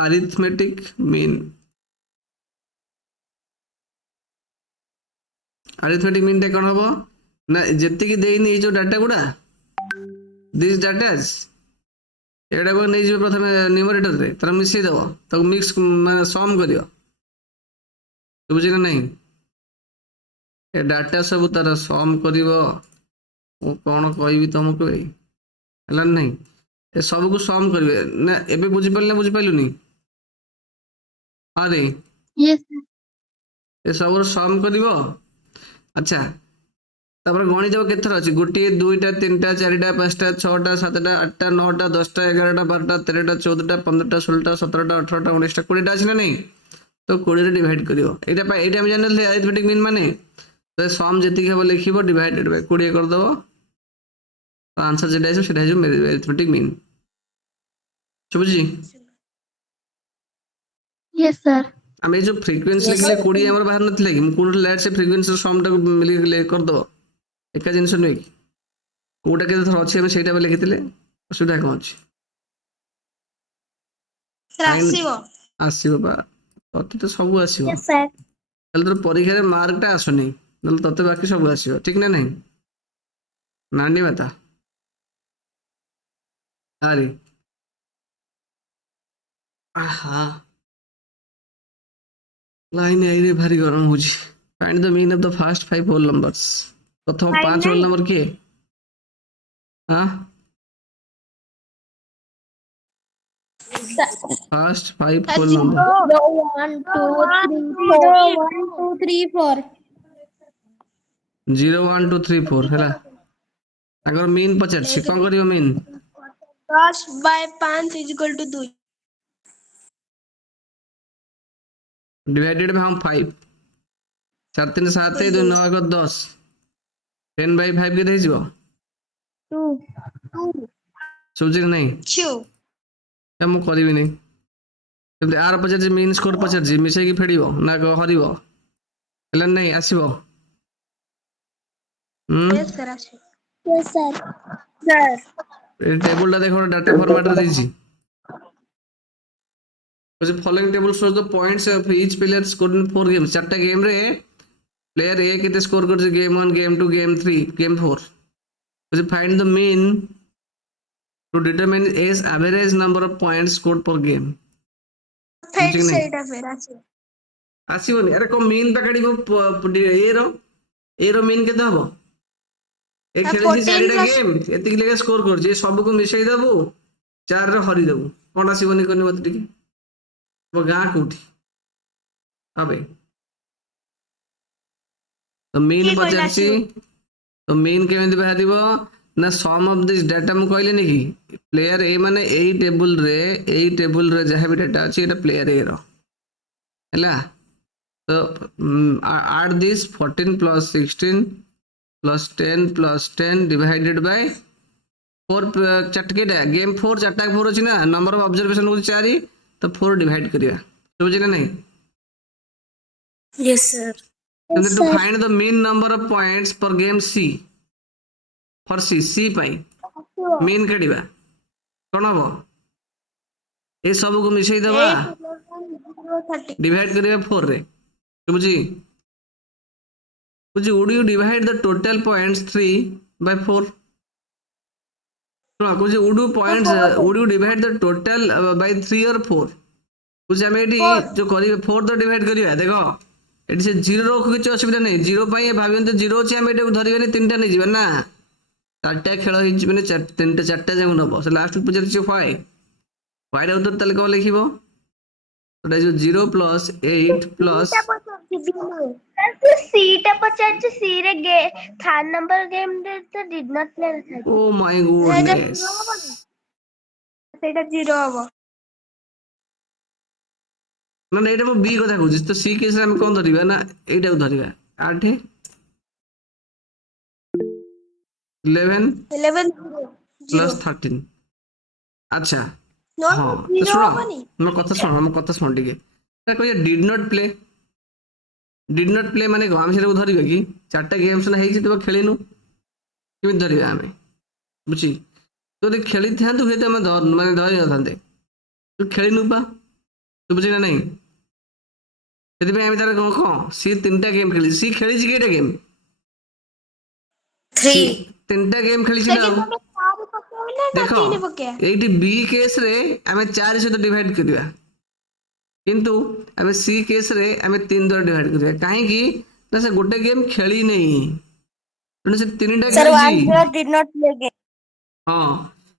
arithmetic mean arithmetic mean টা কোন হবো না যেତିକି ଦେଇନି এই ଯୋଉ ଡାଟା ଗୁଡା these datas ଏଟାକୁ ନେଇଯିବ ପ୍ରଥମେ ନ୍ୟୁମରେଟରରେ ତାର ମିଶେଇ ଦେବ ତାକୁ ମିକ୍ସ ମାନେ ସମ୍ କରିବ ବୁଝି ନା ନାହିଁ ଏ ଡାଟା ସବୁ ତାର ସମ୍ କରିବ ମୁଁ କଣ କହିବି ତମକୁ ଭାଇ ହେଲା ନାହିଁ ଏ ସବୁକୁ ସମ୍ କରିବେ ନା ଏବେ ବୁଝିପାରିଲେ ନା ବୁଝିପାରିଲୁନି ଆରେ Yes. ଏ ସବୁର ସମ୍ କରିବ ଆଚ୍ଛା ତାପରେ ଗଣି ଦେବ କେତେ ଥର ଅଛି ଗୋଟିଏ ଦୁଇଟା ତିନିଟା ଚାରିଟା ପାଞ୍ଚଟା ଛଅଟା ସାତଟା ଆଠଟା ନଅଟା 10ଟା 11ଟା 12ଟା 13ଟା 14ଟା 15ଟା 16ଟା 17ଟା 18ଟା 19ଟା 20ଟା ଅଛି ନା ନାହିଁ ତ 20 ରେ ଡିଭାଇଡ୍ କରିବ ଏଇଟା ଆମେ ଜାଣିଲେ arithmetic mean ମାନେ ତ ସମ୍ ଯେତିକି ହେବ ଲେଖିବ ଡିଭାଇଡେଡ୍ ବାଇ 20 କରିଦେବ ତ ଆନ୍ସର ଯେଟା ଆସିବ ସେଟା ହେଇଯିବ arithmetic mean ବୁଝି Yes, sir. ଆମେ ଯୋଉ ଫ୍ରିକ୍ୱେନ୍ସି ଲେଖିଲେ 20 ଆମର ବାହାର ନଥିଲା କି ମୁଁ କୋଉଠି ଲେଟ୍ ସେ ଫ୍ରିକ୍ୱେନ୍ସିର ସମଟାକୁ କରିଦେବ ଏକା ଜିନିଷ ନୁହେଁ କି କୋଉଟା କେତେ ଥର ଅଛି ଆମେ ସେଇଟା ଲେଖିଥିଲେ ଅସୁବିଧା କ'ଣ ଅଛି ଆସିବ ଆସିବ ବା ତତେ ତ ସବୁ ଆସିବ Yes, sir. ତାହେଲେ ତୋର ପରୀକ୍ଷାରେ ମାର୍କଟା ଆସୁନି ନହେଲେ ତତେ ବାକି ସବୁ ଆସିବ ଠିକ ନା ନାହିଁ ନାନୀ ବାତା ଆରେ ଆହା ଲାଇନ ଆଇରେ ଭାରି ଗରମ ହଉଛି find the mean of the first 5 whole numbers ପ୍ରଥମ 5 ହୋଲ୍ ନମ୍ବର କିଏ ହଁ First 5 whole number. 1, 2, 3, 4. 0 1 2 3 4 ହେଲା ତାଙ୍କର ମିନ୍ ପଚାରିଛି କ'ଣ କରିବ ମିନ୍ 10/5 = 2 ଡିଭାଇଡେଡ୍ ବାଇ 5 4 3 7 2 9 1 10 10/5 କେତେ ହେଇଯିବ 2. ଶୁଭୁଛି କି ନାହିଁ ମୁଁ କରିବିନି କିନ୍ତୁ ଆର ପଚାରିଛି ମିନ୍ ସ୍କୋର ପଚାରିଛି ମିଶେଇକି ଫେଡ଼ିବ ନା ହରିବ ହେଲେ ନାହିଁ ଆସିବ Yes, sir. Yes, sir. ଏ ଟେବୁଲଟା ଦେଖ ଡାଟା ଫର୍ମାଟରେ ଦେଇଛି following table shows the points of each player score in 4 games ଚାରଟା ଗେମରେ ପ୍ଲେୟର ଏ କେତେ ସ୍କୋର କରିଛି game 1 game 2 game 3 game 4 find the mean to determine A's average number of points scored per game. ଫେର ବୁଝିକି ନାହିଁ? ସେଇଟା ଫେର ଆସିବ। ଆସିବନି ଆରେ କଣ ମିନ୍ ବା କାଢିବ ଏ ର ମିନ୍ କେତେ ହବ? ଏ ତା ଖେଳିଛି 14 4ଟା plus- ଗେମ୍ ଏତିକି ଲେଖା ସ୍କୋର କରୁଛି, ଏ ସବୁକୁ ମିଶେଇ ଦବୁ 4ରେ ହରିଦବୁ, କଣ ଆସିବନି କନି ମତେ ଟିକେ? ମୋ ଗାଁ କୋଉଠି হবে? ତ ମିନ୍ କିଏ କହିଲା ପଚାରିଛି, ଆସିବ? ତ ମିନ୍ କେମିତି ବାହାରିବ ନା ସମ୍ ଅଫ ଦିସ୍ ଡାଟା ମୁଁ କହିଲିନି କି ପ୍ଲେୟାର ଏ ମାନେ ଏଇ ଟେବୁଲରେ ଯାହା ବି ଡାଟା ଅଛି ଏଟା ପ୍ଲେୟାର ଏ ର ହେଲା। ତ add this 14 plus 16 plus 10 plus 10 divided by 4 ଚାରିଟା ଗେମ୍ 4 4ଟା 4 ଅଛି ନା, ନମ୍ବର ଅଫ ଅବଜରଭେସନ ହଉଛି 4, ତ 4 ଡିଭାଇଡ କରିବା, ବୁଝି ନା ନାହିଁ? Yes, sir. to find the mean number of points per game C for C ପାଇଁ mean କାଢିବା, କଣ ହବ? ଏ ସବୁକୁ ମିଶେଇ ଦବା, 8 ଡିଭାଇଡ କରିବା 4 ରେ, ବୁଝି? would you divide the total points 3 by 4? would you divide the total by 3 or 4? ବୁଝି ଆମେ ଏଠି 4 ଯୋଉ କରିବେ 4 ତ ଡିଭାଇଡ କରିବା, ଦେଖ ଏଠି ସେ 0 ରଖୁ କିଛି ଅସୁବିଧା ନାହିଁ, 0 ପାଇଁ ଭାବିନ୍ତୁ 0 ଅଛି ଆମେ ଏଟାକୁ ଧରିବାନି 3ଟା ନେଇଯିବା ନା, 4ଟା ଖେଳ ହେଇଛି ମାନେ 3ଟା 4ଟା ଯାକ ନବ, ସେ ଲାଷ୍ଟକୁ ପଚାରିଛି why ର ଉତ୍ତର ତାହେଲେ କଣ ଲେଖିବ? ସେଟା ଯୋଉ 0 plus 8 plus सीटा पचार सी रे गे थर्ड नंबर गेम रे तो did not play oh my goodness, ସେଇଟା 0 ହବ। ମାନେ ଏଇଟା ମୁଁ B କଥା କହୁଛି, ତ C କେସରେ ଆମେ କଣ ଧରିବା ନା ଏଇଟାକୁ ଧରିବା 8 11 11 plus 0 13। ଆଚ୍ଛା नो ହଁ ତ 0 ଶୁଣ ହବନି। ମୋ କଥା ଶୁଣ ଟିକେ, ଏଟା କହିବା ଡିଡ୍ ନଟ୍ ପ୍ଲେ ମାନେ କଣ? ଆମେ ସେଟାକୁ ଧରିବା କି 4ଟା ଗେମ୍ ସିନା ହେଇଛି ତବେ ଖେଳିନୁ, କେମିତି ଧରିବା ଆମେ? ବୁଝି ଯଦି ଖେଳିଥାନ୍ତୁ ହୁଏତ ଆମେ ମାନେ ଧରି ନଥାନ୍ତେ, ତୁ ଖେଳିନୁ ପା, ତୁ ବୁଝି ନା ନାହିଁ? ସେଥିପାଇଁ ଆମେ ତାର କଣ ସି 3ଟା ଗେମ୍ ଖେଳିଛି, ସି ଖେଳିଛି କେଇଟା ଗେମ୍? 3 ସି 3ଟା ଗେମ୍ ଖେଳିଛି ନା। ସେଠି ଆଉ ତମେ 4 ପକେଇବ ନା ଦେଖ 3 ପକେଇବା? ଏଇଠି B କେସରେ ଆମେ 4 ସହିତ ଡିଭାଇଡ କରିବା, କିନ୍ତୁ ଆମେ ସି କେସରେ ଆମେ 3 ଦ୍ୱାରା ଡିଭାଇଡ କରିବା, କାହିଁକି ନା ସେ ଗୋଟେ ଗେମ୍ ଖେଳି ନାହିଁ, ତେଣୁ ସେ 3ଟା Sir, ଖେଳିଛି। 1 0 did not play game. ହଁ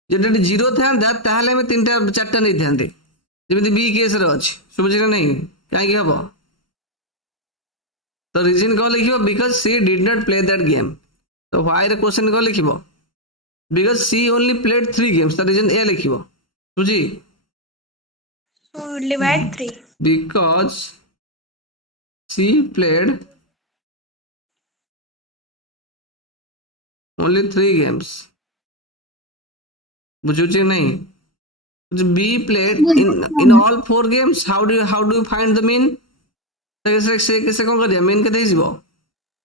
ଯଦି ଏଠି 0 ଥାନ୍ତା ତାହେଲେ ଆମେ 3ଟା 4ଟା ନେଇଥାନ୍ତେ, ଯେମିତି B କେସରେ ଅଛି, ବୁଝି ନା ନାହିଁ? କାହିଁକି ହବ? ତ ରିଜନ କଣ ଲେଖିବ? Because she did not play that game. ତ why ରେ କ୍ୱେଶ୍ଚନ କଣ ଲେଖିବ? because she only played 3 games, the reason A ଲେଖିବ, ବୁଝି? So divide 3. because she played only 3 games, ବୁଝୁଛି ନାହିଁ? B played in all 4 games, how do you find the mean? ସେ କଣ କରିବା? mean କେତେ ହେଇଯିବ?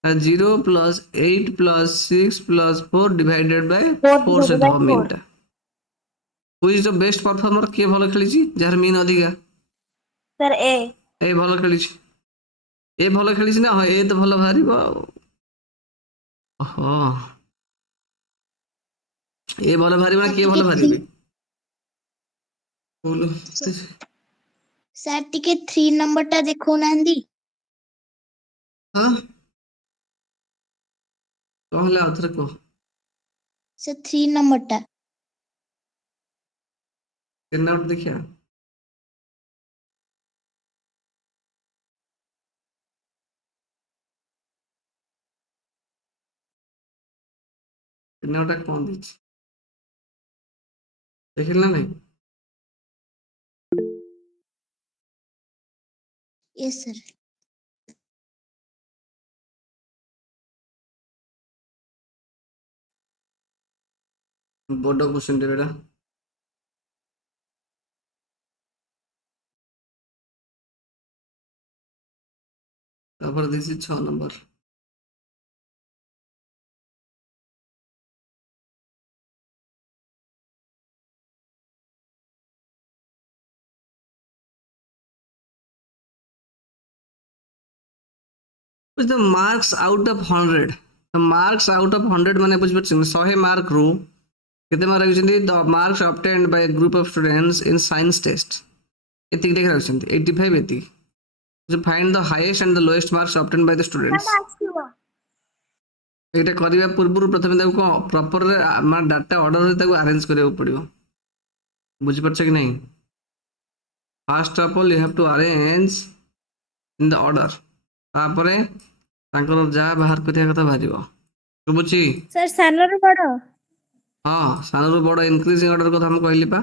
0 plus 8 plus 6 plus 4 divided by 4 ସହିତ ହବ mean ଟା। who is the best performer? କିଏ ଭଲ ଖେଳିଛି ଯାହାର mean ଅଧିକା? Sir, A. ଏ ଭଲ ଖେଳିଛି, ଏ ଭଲ ଖେଳିଛି ନା, ହଁ ଏ ତ ଭଲ ବାହାରିବ ଆଉ। ଓହୋ ଏ ଭଲ ବାହାରିବ ନା କିଏ ଭଲ ବାହାରିବେ? सर टिके 3 नंबर टा देखो नांदी ହଁ କଣ ହେଲା ଆଉଥରେ କହ। सर 3 नंबर टा କେନା ଗୋଟେ ଦେଖିବା। କେନା ଗୋଟେ କଣ ଦେଇଛି ଦେଖିଲ ନା ନାଇଁ? यस सर ବଡ କ୍ୱେଶ୍ଚନ ଟେ ଏଟା। ତାପରେ ଦେଇଛି 6 number. the marks out of 100, the marks out of 100 ମାନେ ବୁଝିପାରୁଛନ୍ତି 100 ମାର୍କ ରୁ କେତେ ମାର୍କ ରଖିଛନ୍ତି? The marks obtained by a group of students in science test ଏତିକି ଟିକେ ରଖିଛନ୍ତି 85 ଏତିକି। Find the highest and the lowest marks obtained by the students. ଏଇଟା କରିବା ପୂର୍ବରୁ ପ୍ରଥମେ ତାକୁ କ'ଣ ପ୍ରପରରେ ମାନେ ଡାଟା ଅର୍ଡରରେ ତାକୁ ଆରେଞ୍ଜ କରିବାକୁ ପଡ଼ିବ। ବୁଝିପାରୁଛ କି ନାହିଁ? First of all you have to arrange in the order, ତାପରେ ତାଙ୍କର ଯାହା ବାହାର କରିବା କଥା ବାହାରିବ। ଶୁଭୁଛି? सर सानर बड़ ହଁ, ସାନରୁ ବଡ଼ ଇନକ୍ରିଜିଂ ଅର୍ଡର କଥା ମୁଁ କହିଲି ପା।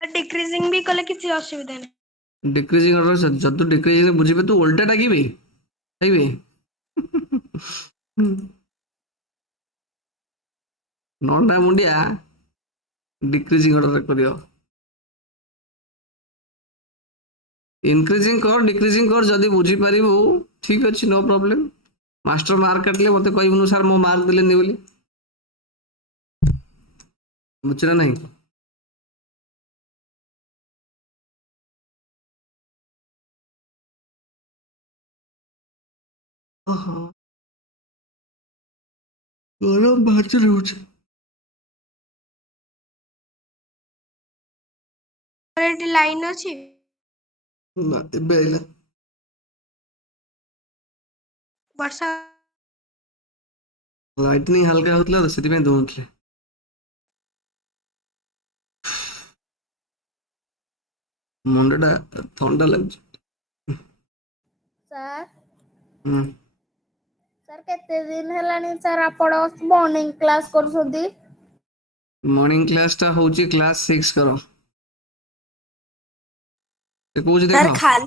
डिक्रीजिंग भी कले किसी असुविधा नहीं। डिक्रीजिंग ऑर्डर जदू डिक्रीजिंग बुझे तू उल्टा डाकिबे कहबे नंडा मुंडिया डिक्रीजिंग ऑर्डर करियो। इनक्रीजिंग कर डिक्रीजिंग कर जदि बुझी पारिबु ठीक अछि, नो प्रॉब्लम। मास्टर मार्क काटले मते कहबुनु सर मो मार्क देलेनी बोली, बुझना नहीं? ओहो गरम भात रहउछ। एटी लाइन अछि ना एबे आइला वर्षा लाइटनिंग हल्का होतला तो सेति में दोउतले। मुंडा ठंडा लागछ। सर हम्म सर केते दिन हेलानी सर आपण मॉर्निंग क्लास करछोदी? मॉर्निंग क्लास टा होची क्लास 6 करो। ए कोज सर देखो खाल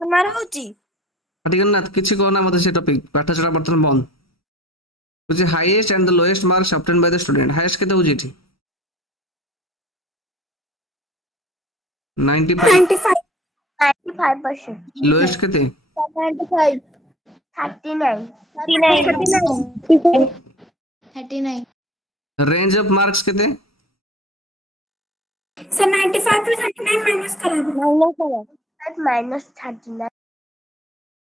हमारा होची फटिकन किसी कहना मत से टॉपिक पाठ छड़ा बर्तन बंद कुछ highest and the lowest marks obtain by the student. Highest केते होजी थी 95, 95 95%। लोएस्ट केते 75 39 39 39 रेंज ऑफ मार्क्स केते सर 95 to 39 माइनस करा माइनस 39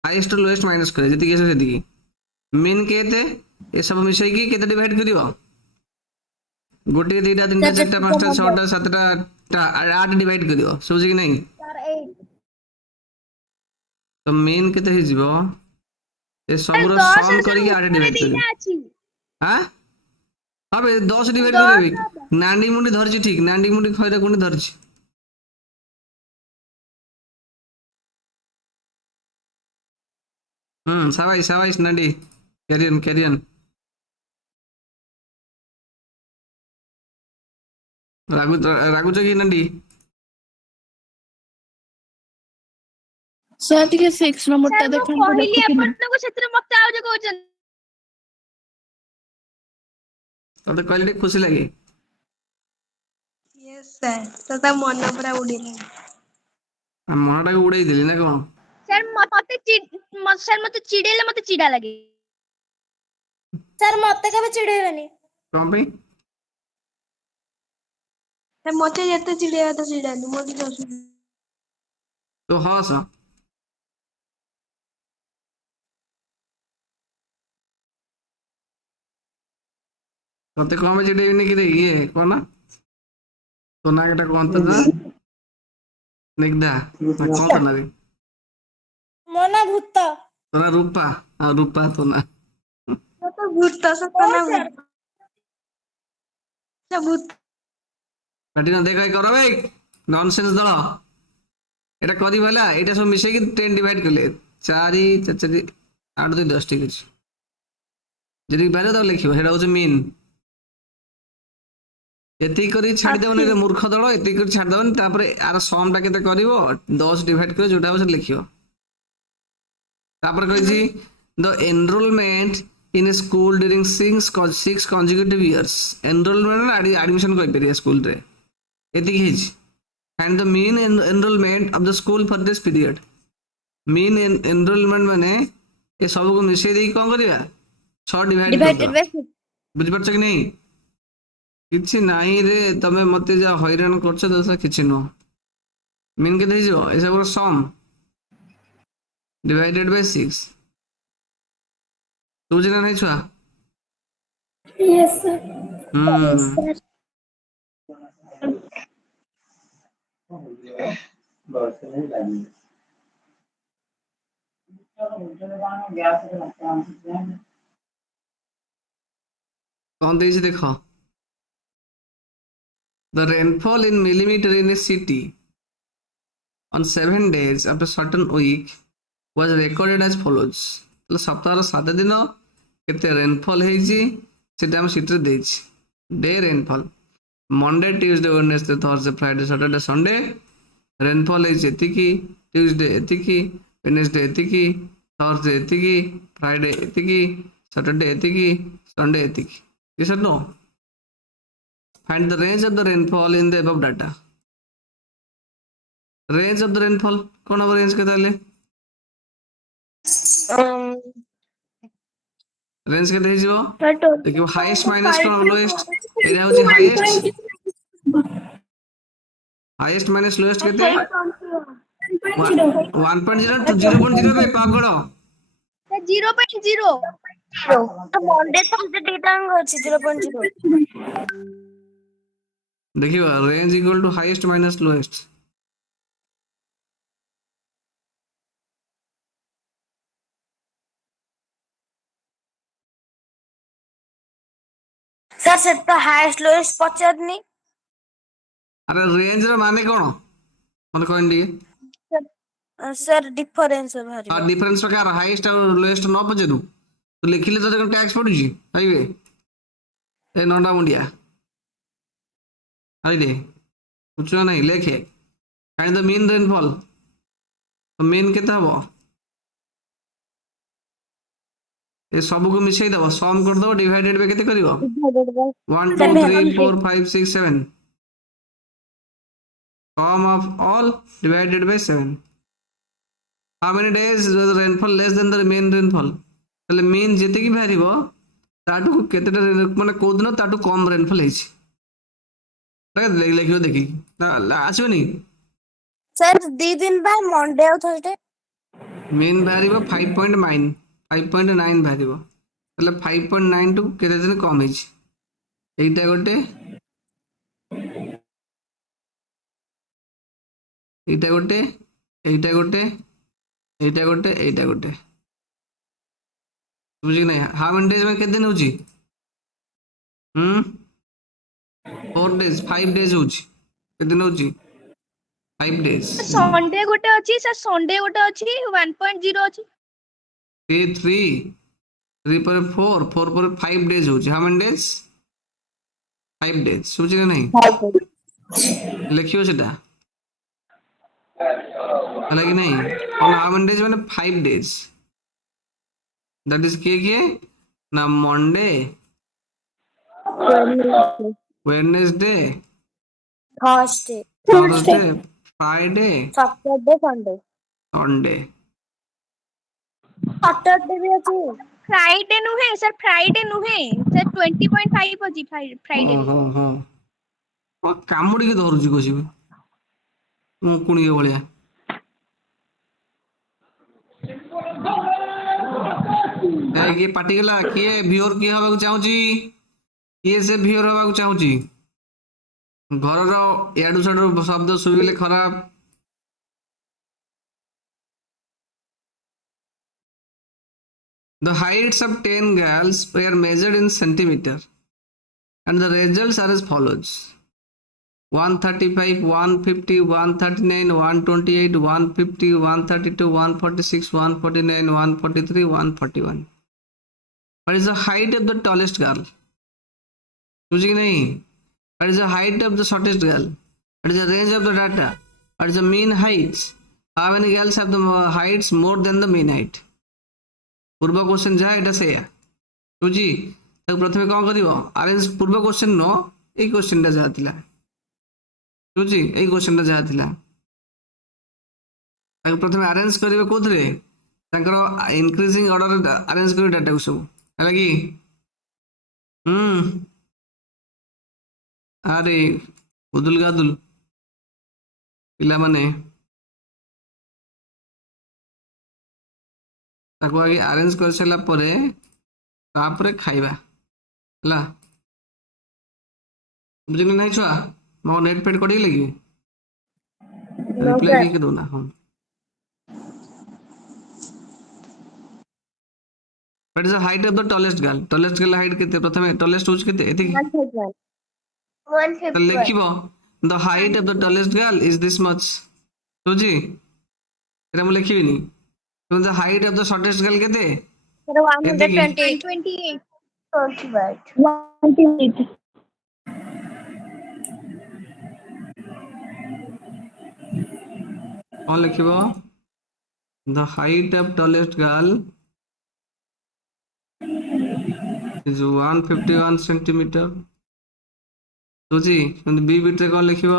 हाईएस्ट लोएस्ट माइनस करे जति केसे जति मीन केते ए सब मिसै की केते डिवाइड करियो गोटे दुईटा तीनटा चारटा पांचटा छटा सातटा आठ डिवाइड करियो सोझे कि नहीं? सर 8 तो मीन केते हे जीवो ए सब रो 10 सम सर करी आठ ऊपर डिवाइड करियो। दिटा अछि। हां अबे 10 डिवाइड 10 करबे नांडी मुंडी धरछि ठीक नांडी मुंडी खैरे कोनी धरछि। शाबाश शाबाश नांडी कैरियन कैरियन रागुच कि नांडी सर टिके 6 नंबर टा सर मो देखन कहली अपन को क्षेत्र मते आउ जे कहउछन तते कहले खुशी लागे। यस सर तो मन पूरा उड़िले मनटा को उड़ाई देली ना कोन? सर मते चिड़ेले मते चिड़ा लागे। सर मते कबे चिड़ेबेनी कोन पे सर मते जते चिड़ेबा तो चिड़ानी मोदी जसु तो हस तते कम चिड़ेबिनी कि रे ये कोन तो ना केटा कोन त निगदा ना कोन त ना रे मना भूत तो ना रूपा आ रूपा तो ना तो भूत सत ना सब भूत पाटी ना देखा करो बे नॉनसेंस दल एटा करी भला एटा सब मिसे कि 10 डिवाइड करले 4 4 8 2 10 ठीक अछि जदी बारे तो लिखियो हेडा होज मीन एति करी छाड़ देबनी रे मूर्ख दल एति करी छाड़ देबनी तापर आर सम टा केते करिवो 10 डिवाइड कर जोटा होस लिखियो तापर कहै छी the enrolment in A school during 6 consecutive years enrolment admission कइ परिया स्कूल रे एति कि his and the mean enrollment of the school for this period mean enrollment माने ए सब को मिसे देई कोन करिया 6 डिवाइड कर दो बुझ परछ कि नहीं किछि नाही रे तमे मते जा हैरान करछ दसा किछि न मीन के देई जो ए सब सम डिवाइडेड बाय 6 तुझे नहीं छुआ यस सर हम्म कौन देजी देखो the rainfall in millimeter in a city on 7 days after certain week was recorded as follows ତାହେଲେ ସପ୍ତାହର 7 ଦିନ କେତେ ରେନଫଲ୍ ହେଇଛି ସେଟା ଆମେ ସିଟିରେ ଦେଇଛି day rainfall Monday Tuesday Wednesday Thursday Friday Saturday Sunday rainfall ହେଇଛି ଏତିକି ଟ୍ୟୁଜଡେ ଏତିକି ୱେଡନେସଡେ ଏତିକି ଥର୍ସଡେ ଏତିକି ଫ୍ରାଇଡେ ଏତିକି ସଟରଡେ ଏତିକି ସଣ୍ଡେ ଏତିକି yes or no find the range of the rainfall in the above data range of the rainfall कौन अब range केते हेले रेंज केते हिजिवो देखियो highest minus from lowest area होची हाईएस्ट माइनस लोएस्ट केते 1.0 to 0.0 bay Pagar 0.0 Monday Thursday data ଅଛି 0.0 देखियो range equal to highest minus lowest sir सेटा हाईएस्ट लोएस्ट पचारनी अरे रेंज रे माने कोन मन कोइन दी सर डिफरेंस भारी आ डिफरेंस प्रकार हाईएस्ट और लोएस्ट न पचेदु तो लिखिले तो टैक्स पडुची पाइबे ए नंडा मुंडिया आइदे कुछ नहीं लेखे फाइंड द मीन रेनफॉल तो मीन केते हबो ए सब को मिसई दबो सम कर दबो डिवाइडेड बाय केते करिवो 1 2 3 4 5 6 7 sum of all divided by 7 how many days the rainfall less than the mean rainfall तले mean जेते की भारिबो ताटू केतेटा माने को दिन ताटू कम रेनफॉल हेछि लिखियो देखि आसिबो नहीं सर 2 दिन बाद मंडे और थर्सडे mean भारिबो 5.9 5.9 भारिबो तले 5.9 टू केते दिन कम हेछि एइटा गोटे এইটা গোটে এইটা গোটে এইটা গোটে এইটা গোটে বুঝি নাই হাউ মেনি ডেজ में केते दिन होची 4 days 5 days होची केते दिन होची 5 days संडे गोटे अछि सर संडे गोटे अछि 1.0 अछि 3 पर 4 4 पर 5 days होची हाउ मेनी डेज 5 days बुझी नहीं लिखियो सेटा अलग नहीं on how many days माने 5 days that is किए ना Monday Wednesday Thursday Thursday Friday Saturday Sunday Sunday Saturday भी अछि फ्राइडे नुहे सर फ्राइडे नुहे सर 20.5 अछि फ्राइडे हो हो ओ कामुडी के धरुची कोसिबे मु कुणिए भलिया ए की पार्टी गला किए व्यूअर की हबा चाहूची किए से व्यूअर हबा चाहूची घरर याडू साडू शब्द सुबिले खराब The heights of 10 girls were measured in centimeter and the results are as follows 135 150 139 128 150 132 146 149 143 141 What is the height of the tallest girl बुझी नहीं What is the height of the shortest girl What is the range of the data What is the mean heights How many girls have the heights more than the mean height पूर्व question जहाँ एटा से बुझी तक प्रथमे कौन करिवो arrange पूर्व question no ए question टा जहाँ थिला बुझी ए क्वेश्चन टा जहाँ थिला तक प्रथमे अरेंज करिवे कोथरे तांकर इंक्रीजिंग ऑर्डर अरेंज करि डाटा को सब हला कि अरे उदुल गादुल पिला माने ताको आगे अरेंज कर सला परे तापरे खाइबा हला ବୁଝିଲେ ନାହିଁ ଛୁଆ? ମୋ ନେଟ୍ ଫେଟ୍ କଟିଗଲେ କି? No, reply sir. କିଏ ଦଉନା? ହଁ। What is the height of the tallest girl? Tallest girl height କେତେ? ପ୍ରଥମେ tallest ହଉଛି କେତେ? ଏତିକି। 151. ତାହେଲେ 151. ଲେଖିବ the height of the tallest girl is this much. ବୁଝି? ଏଟା ମୁଁ ଲେଖିବିନି। କିନ୍ତୁ the height of the shortest girl କେତେ? Sir, ଏତିକି। 128. 128. 28. 128. କଣ ଲେଖିବ? The height of tallest girl is 151 centimeter. ବୁଝି? କିନ୍ତୁ B ବିଟରେ କଣ ଲେଖିବ?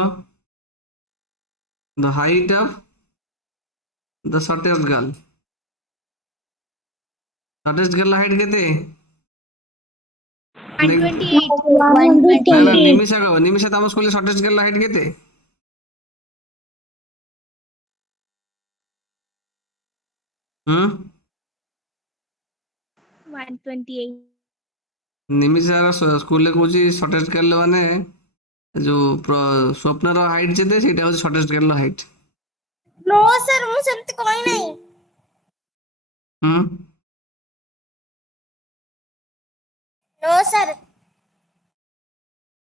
The height of the shortest girl. shortest girl height କେତେ? 128. ନା ନା 128. ନିମିଷା କହ। ନିମିଷା ତମ ସ୍କୁଲରେ shortest girl height କେତେ? ହୁଁ? 128. ନିମିଷାର ସ୍କୁଲରେ କହୁଛି shortest girl ମାନେ ଯୋଉ ସ୍ୱପ୍ନର ହାଇଟ୍ ଯେତେ ସେଇଟା ହଉଛି shortest girl height. No, sir, ମୁଁ ସେମିତି କହି ନାହିଁ। ହୁଁ? No, sir.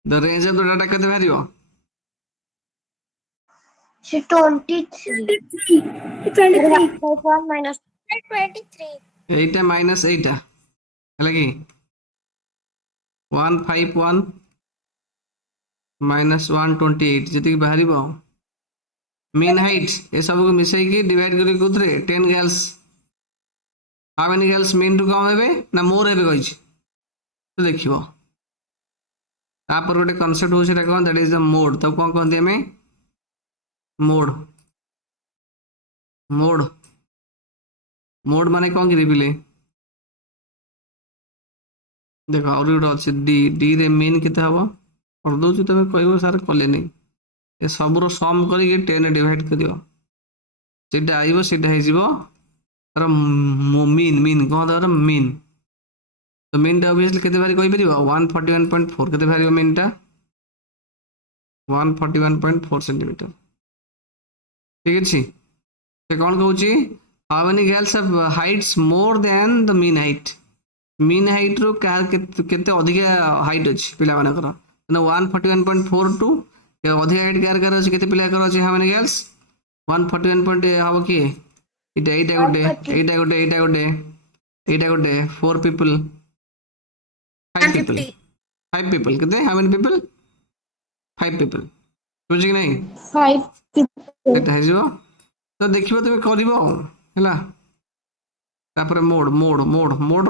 The range of the data କେତେ ବାହାରିବ? She 23. 23. 1 minus 23. ଏଇଟା ମାଇନସ୍ ଏଇଟା ହେଲା କି 151 ମାଇନସ୍ 128 ଯେତିକି ବାହାରିବ ମିନ୍ ହାଇଟ୍ ଏସବୁକୁ ମିଶେଇକି ଡିଭାଇଡ୍ କରି କୋଉଥିରେ 10 girls how many girls mean ରୁ କମ୍ ହେବେ ନା ମୋର୍ ହେବେ କହିଛି ତ ଦେଖିବ ତାପରେ ଗୋଟେ କନସେପ୍ଟ ହଉଛି ସେଟା କ'ଣ ଦ୍ୟାଟ୍ ଇଜ ଦ ମୋଡ୍ ତାକୁ କ'ଣ କହନ୍ତି ଆମେ ମୋଡ୍ ମୋଡ୍ ମୋଡ୍ ମାନେ କ'ଣ କି ପିଲେ ଦେଖ ଆହୁରି ଗୋଟେ ଅଛି ଡି ରେ ମିନ୍ କେତେ ହବ କରିଦେଉଛି ତମେ କହିବ ସାର୍ କଲେନି ଏ ସବୁର ସମ୍ କରିକି 10 ରେ ଡିଭାଇଡ୍ କରିବ ସେଇଟା ଆଇବ ସେଇଟା ହେଇଯିବ ତାର ମିନ୍ କ'ଣ ତାର ମିନ୍ ତ ମିନ୍ ଟା ଅବଭିୟସଲି କେତେ ବାହାରି କହିପାରିବ 141.4 କେତେ ବାହାରିବ ମିନ୍ ଟା 141.4 ସେଣ୍ଟିମିଟର ଠିକ୍ ଅଛି ସେ କ'ଣ କହୁଛି how many girls have heights more than the mean height mean height ରୁ କେତେ ଅଧିକା ହାଇଟ୍ ଅଛି ପିଲାମାନଙ୍କର 141.4 ଟୁ ଅଧିକା ହାଇଟ୍ କାହାର ଅଛି କେତେ ପିଲାଙ୍କର ଅଛି ହାଉ ମେନି ଗାର୍ଲସ 141. ହବ କିଏ ଏଇଟା ଗୋଟେ ଏଇଟା ଗୋଟେ ଏଇଟା ଗୋଟେ ଏଇଟା ଗୋଟେ 4 ପିପଲ୍ 5 ପିପଲ୍ 5 ପିପଲ୍ କେତେ ହାଉ ମେନି ପିପଲ୍ 5 ପିପଲ୍ ବୁଝି କି ନାହିଁ 5 people. ସେଟା ହେଇଯିବ ତ ଦେଖିବ ତମେ କରିବ ଆଉ ହେଲା ତାପରେ ମୋଡ୍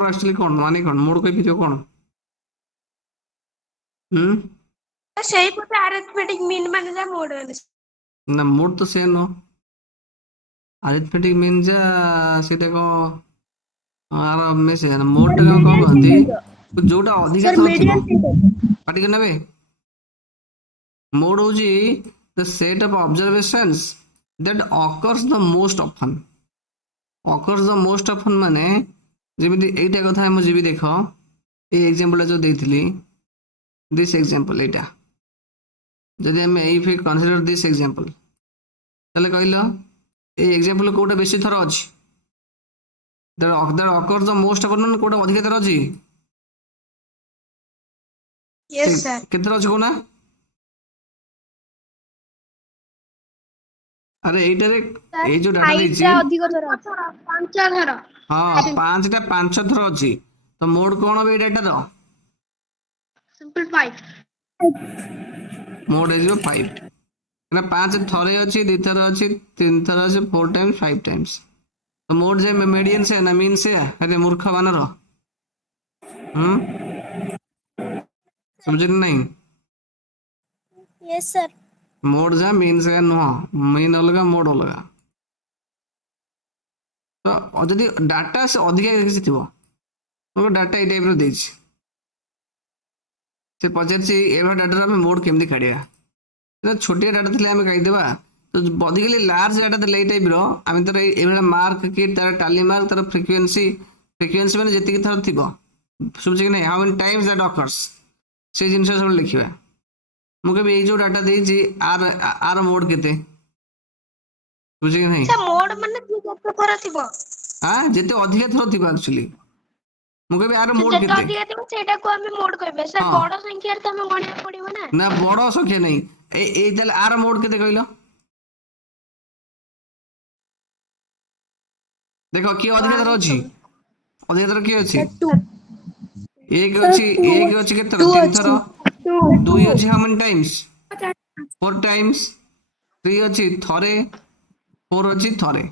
ର ଆକ୍ଚୁଆଲି କ'ଣ ମାନେ କ'ଣ ମୋଡ୍ କହିପାରିବ କ'ଣ ସେଇପଟେ arithmetic mean ମାନେ ଯା ମୋଡ୍ ମାନେ ନା ମୋଡ୍ ତ ସେ ନୁହଁ ଆରିଥମେଟିକ୍ ମିନ୍ ଯା ସେଇଟା କ'ଣ ଆର ମେସେଜ ମୋଡ୍ ଟା କ'ଣ କହନ୍ତି ଯୋଉଟା ଅଧିକା ଥର ଥିବ ପାଟି କରି ନେବେ ମୋଡ୍ ହଉଛି the set of observations that occurs the most often ମାନେ ଯେମିତି ଏଇଟା କଥା ମୁଁ ଯିବି ଦେଖ ଏଇ ଏକ୍ସାମ୍ପଲଟା ଯୋଉ ଦେଇଥିଲି ଦିସ୍ ଏକ୍ସାମ୍ପଲ ଏଇଟା ଯଦି ଆମେ ଏଇ କନସିଡର ଦିସ୍ ଏକ୍ସାମ୍ପଲ ତାହେଲେ କହିଲ ଏଇ ଏକ୍ସାମ୍ପଲ କୋଉଟା ବେଶୀ ଥର ଅଛି that occurs the most often ମାନେ କୋଉଟା ଅଧିକା ଥର ଅଛି yes sir କେତେ ଥର ଅଛି କହୁନା ଆରେ ଏଇଟାରେ ଏଇ ଯୋଉ ଡାଟା ଦେଇଛି ଅଧିକ ଥର 5 ଥର ହଁ 5ଟା 5 ଥର ଅଛି ତ ମୋଡ୍ କ'ଣ ହବ ଏଇ ଡାଟାର simple 5 ମୋଡ୍ ହେଇଯିବ 5 କାରଣ 5 ଥରେ ଅଛି 2 ଥର ଅଛି 3 ଥର ଅଛି 4 times 5 times तो मोड जे मेडियन से ना मीन से अरे मूर्ख बानर समझ नहीं yes sir मोड जा मीन से नुह मीन अलग मोड अलग तो जदि डाटा से अधिक किसी थी डाटा ये टाइप से पचार डाटा मोड केमती काढ़ा छोटिया डाटा थे आम कहीदेवा तो अधिकली लार्ज डाटा देले टाइप आम तर ये मार्क कि तार टाली मार्क तार फ्रिक्वेन्सी मैंने जी थर थी शुभुचे कि how many times that occurs से जिन सब लिखा ମୁଁ କହିବି ଏଇ ଯୋଉ ଡାଟା ଦେଇଛି ଆର ମୋଡ କେତେ, ବୁଝି କି ନାହିଁ? ସେ ମୋଡ ମାନେ ତୁ କେତେ ଥର ଥିବ, ଯେତେ ଅଧିକା ଥର ଥିବ ଆକ୍ଚୁଆଲି ମୁଁ କହିବି ଆର ସେ ମୋଡ ଯେତେ କେତେ। ଅଧିକା ଥିବ ସେଇଟାକୁ ଆମେ ମୋଡ କହିବା। ସାର୍ ହଁ ବଡ ସଂଖ୍ୟାରେ ତ ଆମେ ଗଣିବାକୁ ପଡିବ ନା। ନା ବଡ ସଂଖ୍ୟା ନାହିଁ, ଏଇ ତାହେଲେ ଆର ମୋଡ କେତେ କହିଲ? ଦେଖ କିଏ ଅଧିକା ଥର ଅଛି, ଅଧିକା ଥର କିଏ ଅଛି? ଏକ ଅଛି କେତେ ଥର? 3 ଥର। 2 ଅଛି ହାଉ ମେନି ଟାଇମ୍ସ? 4 ଟାଇମ୍ସ। 3 ଅଛି ଥରେ, 4 ଅଛି ଥରେ।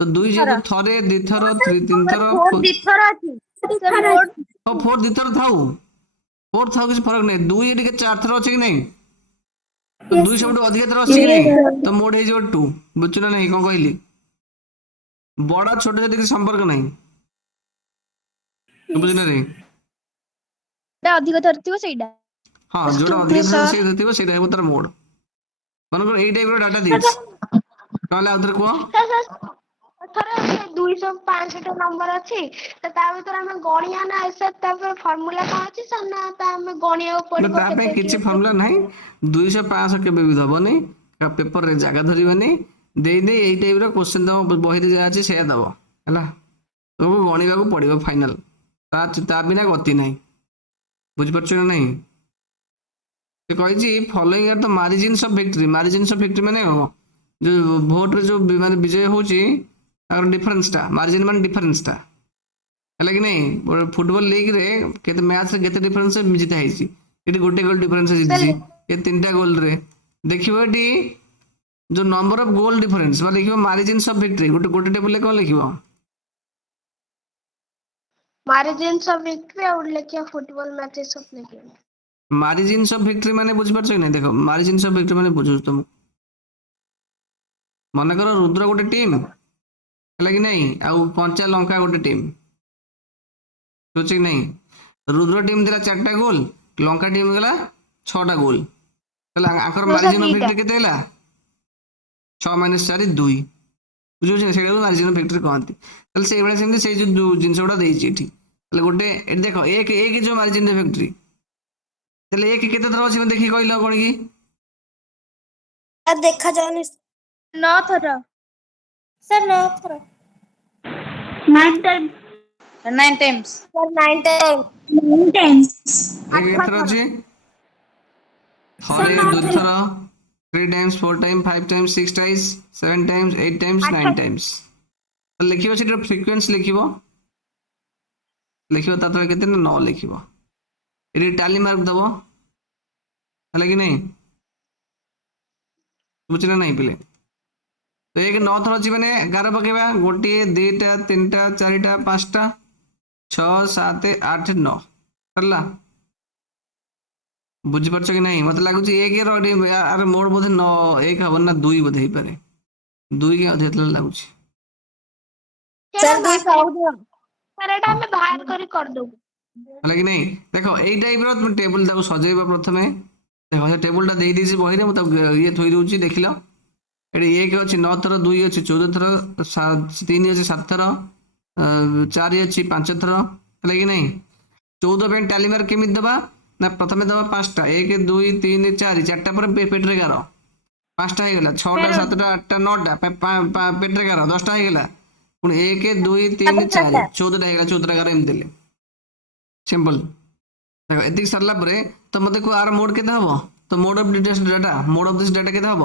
ତ 2 ଯେହେତୁ ଥରେ, 2 ଥର, 3 ଥର, ଦିଥର ଅଛି। ସାର୍ ମୋଡ 4 2 ଥର ଥାଉ, 4 ଥାଉ କିଛି ଫରକ ନାହିଁ। 2 ଏଠି 4 ଥର ଅଛି କି ନାହିଁ? ତ 2 ସବୁଠୁ ଅଧିକା ଥର ଅଛି କି ନାହିଁ? ତ ମୋଡ ହେଇଯିବ 2। ବୁଝୁଛ ନା ନାହିଁ କଣ କହିଲି? ବଡ ଛୋଟ ଯଦି କିଛି ସମ୍ପର୍କ ନାହିଁ, ବୁଝିଲ ନା ନାହିଁ? ଅଧିକ ଥର ଥିବ ସେଇଟା। ହଁ ଯୋଉଟା ଅଧିକା ଥର ଥିବ ସେଇଟା ହେବ ତାର ମୋଡ। ମନେକର ଏଇ ଟାଇପର ଡାଟା ଦେଇଛି, ତାହେଲେ ଆଉ ଥରେ କୁହ। ଥରେ 200-500ଟା ନମ୍ବର ଅଛି, ତ ତା ଭିତରେ ଆମେ ଗଣିଆ ନା ସାର୍? ତାପରେ ଫର୍ମୁଲା କଣ ଅଛି ସାର୍? ନା ତା ଆମେ ଗଣିବାକୁ ନା ପଡିବ ତା ପାଇଁ କେତେ କିଛି ଫର୍ମୁଲା ନାହିଁ। 200 500 କେବେ ବି ଦବନି, ପେପରରେ ଜାଗା ଧରିବନି। ଦେଇ ଏଇ ଟାଇପର କୋଶ୍ଚେନ ଦବ, ବହିରେ ଯାହା ଅଛି ସେଇଆ ଦବ ହେଲା। ତମକୁ ଗଣିବାକୁ ପଡିବ ଫାଇନାଲ, ତା ବିନା ଗତି ନାହିଁ। ବୁଝିପାରୁଛ ନା ନାହିଁ? ସେ କହିଛି following are the margins of victory. Margins of victory ମାନେ କଣ? ଯୋଉ ଭୋଟରେ ଯୋଉ ମାନେ ବିଜୟ ହଉଛି ତାର ଡିଫରେନ୍ସଟା, ମାର୍ଜିନ ମାନେ ଡିଫରେନ୍ସଟା ହେଲା କି ନାହିଁ? ଫୁଟବଲ ଲିଗରେ କେତେ ମ୍ୟାଚରେ କେତେ ଡିଫରେନ୍ସ ଜିତା ହେଇଛି, ଏଠି ଗୋଟେ ଗୋଲ ଡିଫରେନ୍ସ ଜିତିଛି, ଏ 3ଟା ଗୋଲରେ। ଦେଖିବ ଏଠି ଯୋଉ ନମ୍ବର ଅଫ ଗୋଲ ଡିଫରେନ୍ସ ବା ଲେଖିବ ମାର୍ଜିନ୍ସ ଅଫ ଭିକ୍ଟ୍ରି। ଗୋଟେ ଟେବୁଲରେ କଣ ଲେଖିବ? ମାର୍ଜିନ୍ସ ଅଫ ଭିକ୍ଟ୍ରି ଆଉ ଲେଖିବା ଫୁଟବଲ ମ୍ୟାଚେସ୍ ଅଫ ଲେଖିବା। ମାର୍ଜିନ୍ସ ଅଫ ଭିକ୍ଟ୍ରି ମାନେ ବୁଝିପାରୁଛ କି ନାହିଁ? ଦେଖ ମାର୍ଜିନ୍ସ ଅଫ ଭିକ୍ଟ୍ରି ମାନେ ବୁଝୁଛି ତମକୁ। ମନେକର ରୁଦ୍ର ଗୋଟେ ଟିମ୍ ହେଲା କି ନାହିଁ, ଆଉ କଞ୍ଚା ଲଙ୍କା ଗୋଟେ ଟିମ୍, ବୁଝୁଛି କି ନାହିଁ? ରୁଦ୍ର ଟିମ୍ ଦେଲା 4ଟା ଗୋଲ, ଲଙ୍କା ଟିମ୍ ଗଲା 6ଟା ଗୋଲ। ତାହେଲେ ଆଙ୍କର ମାର୍ଜିନ ଅଫ ଭିକ୍ଟ୍ରି କେତେ ହେଲା? 6 - 4 2। ବୁଝୁଛି? ସେଇଟାକୁ ମାର୍ଜିନ ଅଫ ଭିକ୍ଟ୍ରି କହନ୍ତି। ତାହେଲେ ସେଇଭଳିଆ ସେମିତି ସେଇ ଯୋଉ ଜିନିଷ ଗୁଡା ଦେଇଛି ଏଠି। ତାହେଲେ ଗୋଟେ ଏଠି ଦେଖ ଏକ ଯୋଉ ମାର୍ଜିନ ଅଫ ଭିକ୍ଟ୍ରି, ତାହେଲେ 1 କେତେ ଥର ଅଛି ଦେଖିକି କହିଲ କଣ କି? ଦେଖାଯାଉନି 9 ଥର। ସାର୍ 9 ଥର। 9 Times. 9 Times. Sir 9 time. 9 Times. 1 କେତେ ଥର ଅଛି? ଥରେ, 2 ଥର, 3 times, 4 times, 5 times, 6 times, 7 times, 8 times, 9 times। ଲେଖିବ ସେଟା ଫ୍ରିକ୍ୱେନ୍ସି ଲେଖିବ, ତା ତଳେ କେତେ ନା 9 ଲେଖିବ। ଏଠି ଟାଲି ମାର୍କ ଦବ, ହେଲା କି ନାହିଁ? ବୁଝିଲେ ନା ନାହିଁ ପିଲେ? ତ 1 9 ଥର ଅଛି ମାନେ ଗାର ପକେଇବା। 1 2 3 4 5 6 7 8 9 ହେଲା। ବୁଝିପାରୁଛ କି ନାହିଁ? ମତେ ଲାଗୁଛି 1 ଆର ମୋଡ ବୋଧେ 1 ହବନି ନା 2 ବୋଧେ ହେଇପାରେ। 2 କି ଅଧିକା ଲାଗୁଛି। ସାର୍ 2 ପାଉଥିବ। ସାର୍ ଏଟା ଆମେ ବାହାର କରି କରିଦବୁ। ହେଲା କି ନାହିଁ? ଦେଖ ଏଇ ଟାଇପର ଟେବୁଲ ତାକୁ ସଜେଇବ ପ୍ରଥମେ। ଦେଖ ସେ ଟେବୁଲଟା ଦେଇଦେଇଛି ବହିରେ, ମୁଁ ତାକୁ ଇଏ ଥୋଇ ଦଉଛି ଦେଖିଲ। ଏଠି 1 ଅଛି 9 ଥର, 2 ଅଛି 14 ଥର, 3 ଅଛି 7 ଥର, 4 ଅଛି 5 ଥର, ହେଲା କି ନାହିଁ? 14 ପାଇଁ ଟାଲି ମାର୍କ କେମିତି ଦେବା? ନା ପ୍ରଥମେ ଦେବା 5ଟା, 1 2 3 4, 4ଟା ପରେ ପେଟରେ ଗାର, 5ଟା ହେଇଗଲା, 6ଟା 7ଟା 8ଟା 9ଟା ପେଟରେ ଗାର, 10ଟା ହେଇଗଲା। ପୁଣି 1 2 3 4 14ଟା ହେଇଗଲା, 14ଟା ଗାର ଏମିତି ଦେଲେ। ସିମ୍ପଲ। ଦେଖ ଏତିକି ସାରିଲା ପରେ ତ ମତେ କୁହ ଆର ମୋଡ କେତେ ହବ? ତ ମୋଡ ଅଫ ଦିସ୍ ଡାଟା କେତେ ହବ?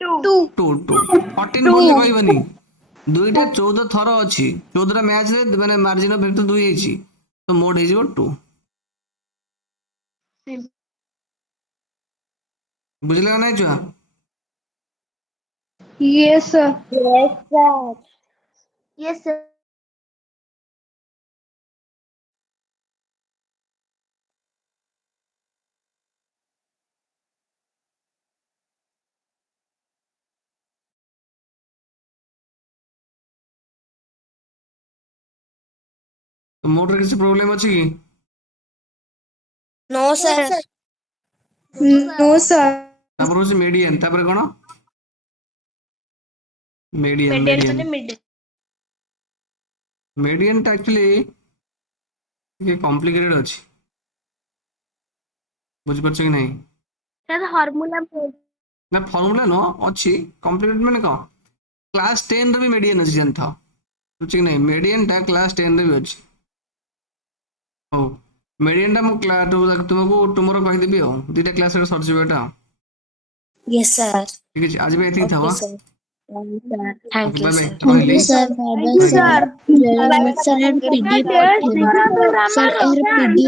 2 14 ଭୁଲରେ କହିବନି। 2ଟା 14 ଥର ଅଛି, 14ଟା ମ୍ୟାଚରେ ମାନେ ମାର୍ଜିନ ଅଫ ଭିକ୍ଟ୍ରି 2 ହେଇଛି, ତ ମୋଡ ହେଇଯିବ 2। ବୁଝିଲ ନା ନାଇଁ ଛୁଆ? Yes sir. Yes sir. Yes sir. ତ ମୋଡରେ କିଛି ପ୍ରୋବ୍ଲେମ ଅଛି କି? No sir. No sir. ତାପରେ ହଉଛି ମିଡିଆନ, ତାପରେ କଣ? ମିଡିଆନ ଟା ଆକ୍ଚୁଆଲି ଟିକେ କମ୍ପ୍ଲିକେଟେଡ ଅଛି, ବୁଝିପାରୁଛ କି ନାହିଁ? ସାର୍ ଫର୍ମୁଲା ନା ଫର୍ମୁଲା ନ ଅଛି କମ୍ପ୍ଲିକେଟ୍ ମାନେ କ'ଣ କ୍ଲାସ୍ 10 ର ବି ମେଡିଆନ୍ ଅଛି ଜାଣିଥାଅ ବୁଝୁଛି କି ନାହିଁ ମେଡିଆନ୍ ଟା କ୍ଲାସ୍ 10 ରେ ବି ଅଛି ହଉ ମେଡିଆନ୍ ଟା ମୁଁ ତୁମକୁ ତୁମର କହିଦେବି ଆଉ ଦୁଇଟା କ୍ଲାସ୍ ରେ ସରିଯିବ ଏଇଟା Yes, sir. ଠିକ୍ ଅଛି ଆଜି ପାଇଁ ଏତିକି ଥାଉ Okay, ଆଁ? sir. Thank Okay, you, bye bye. sir. ରହିଲି। Sir. Bye bye, sir. Sir, PDF Sir, ପଠେଇବେ। Sir, ଏହାର PDF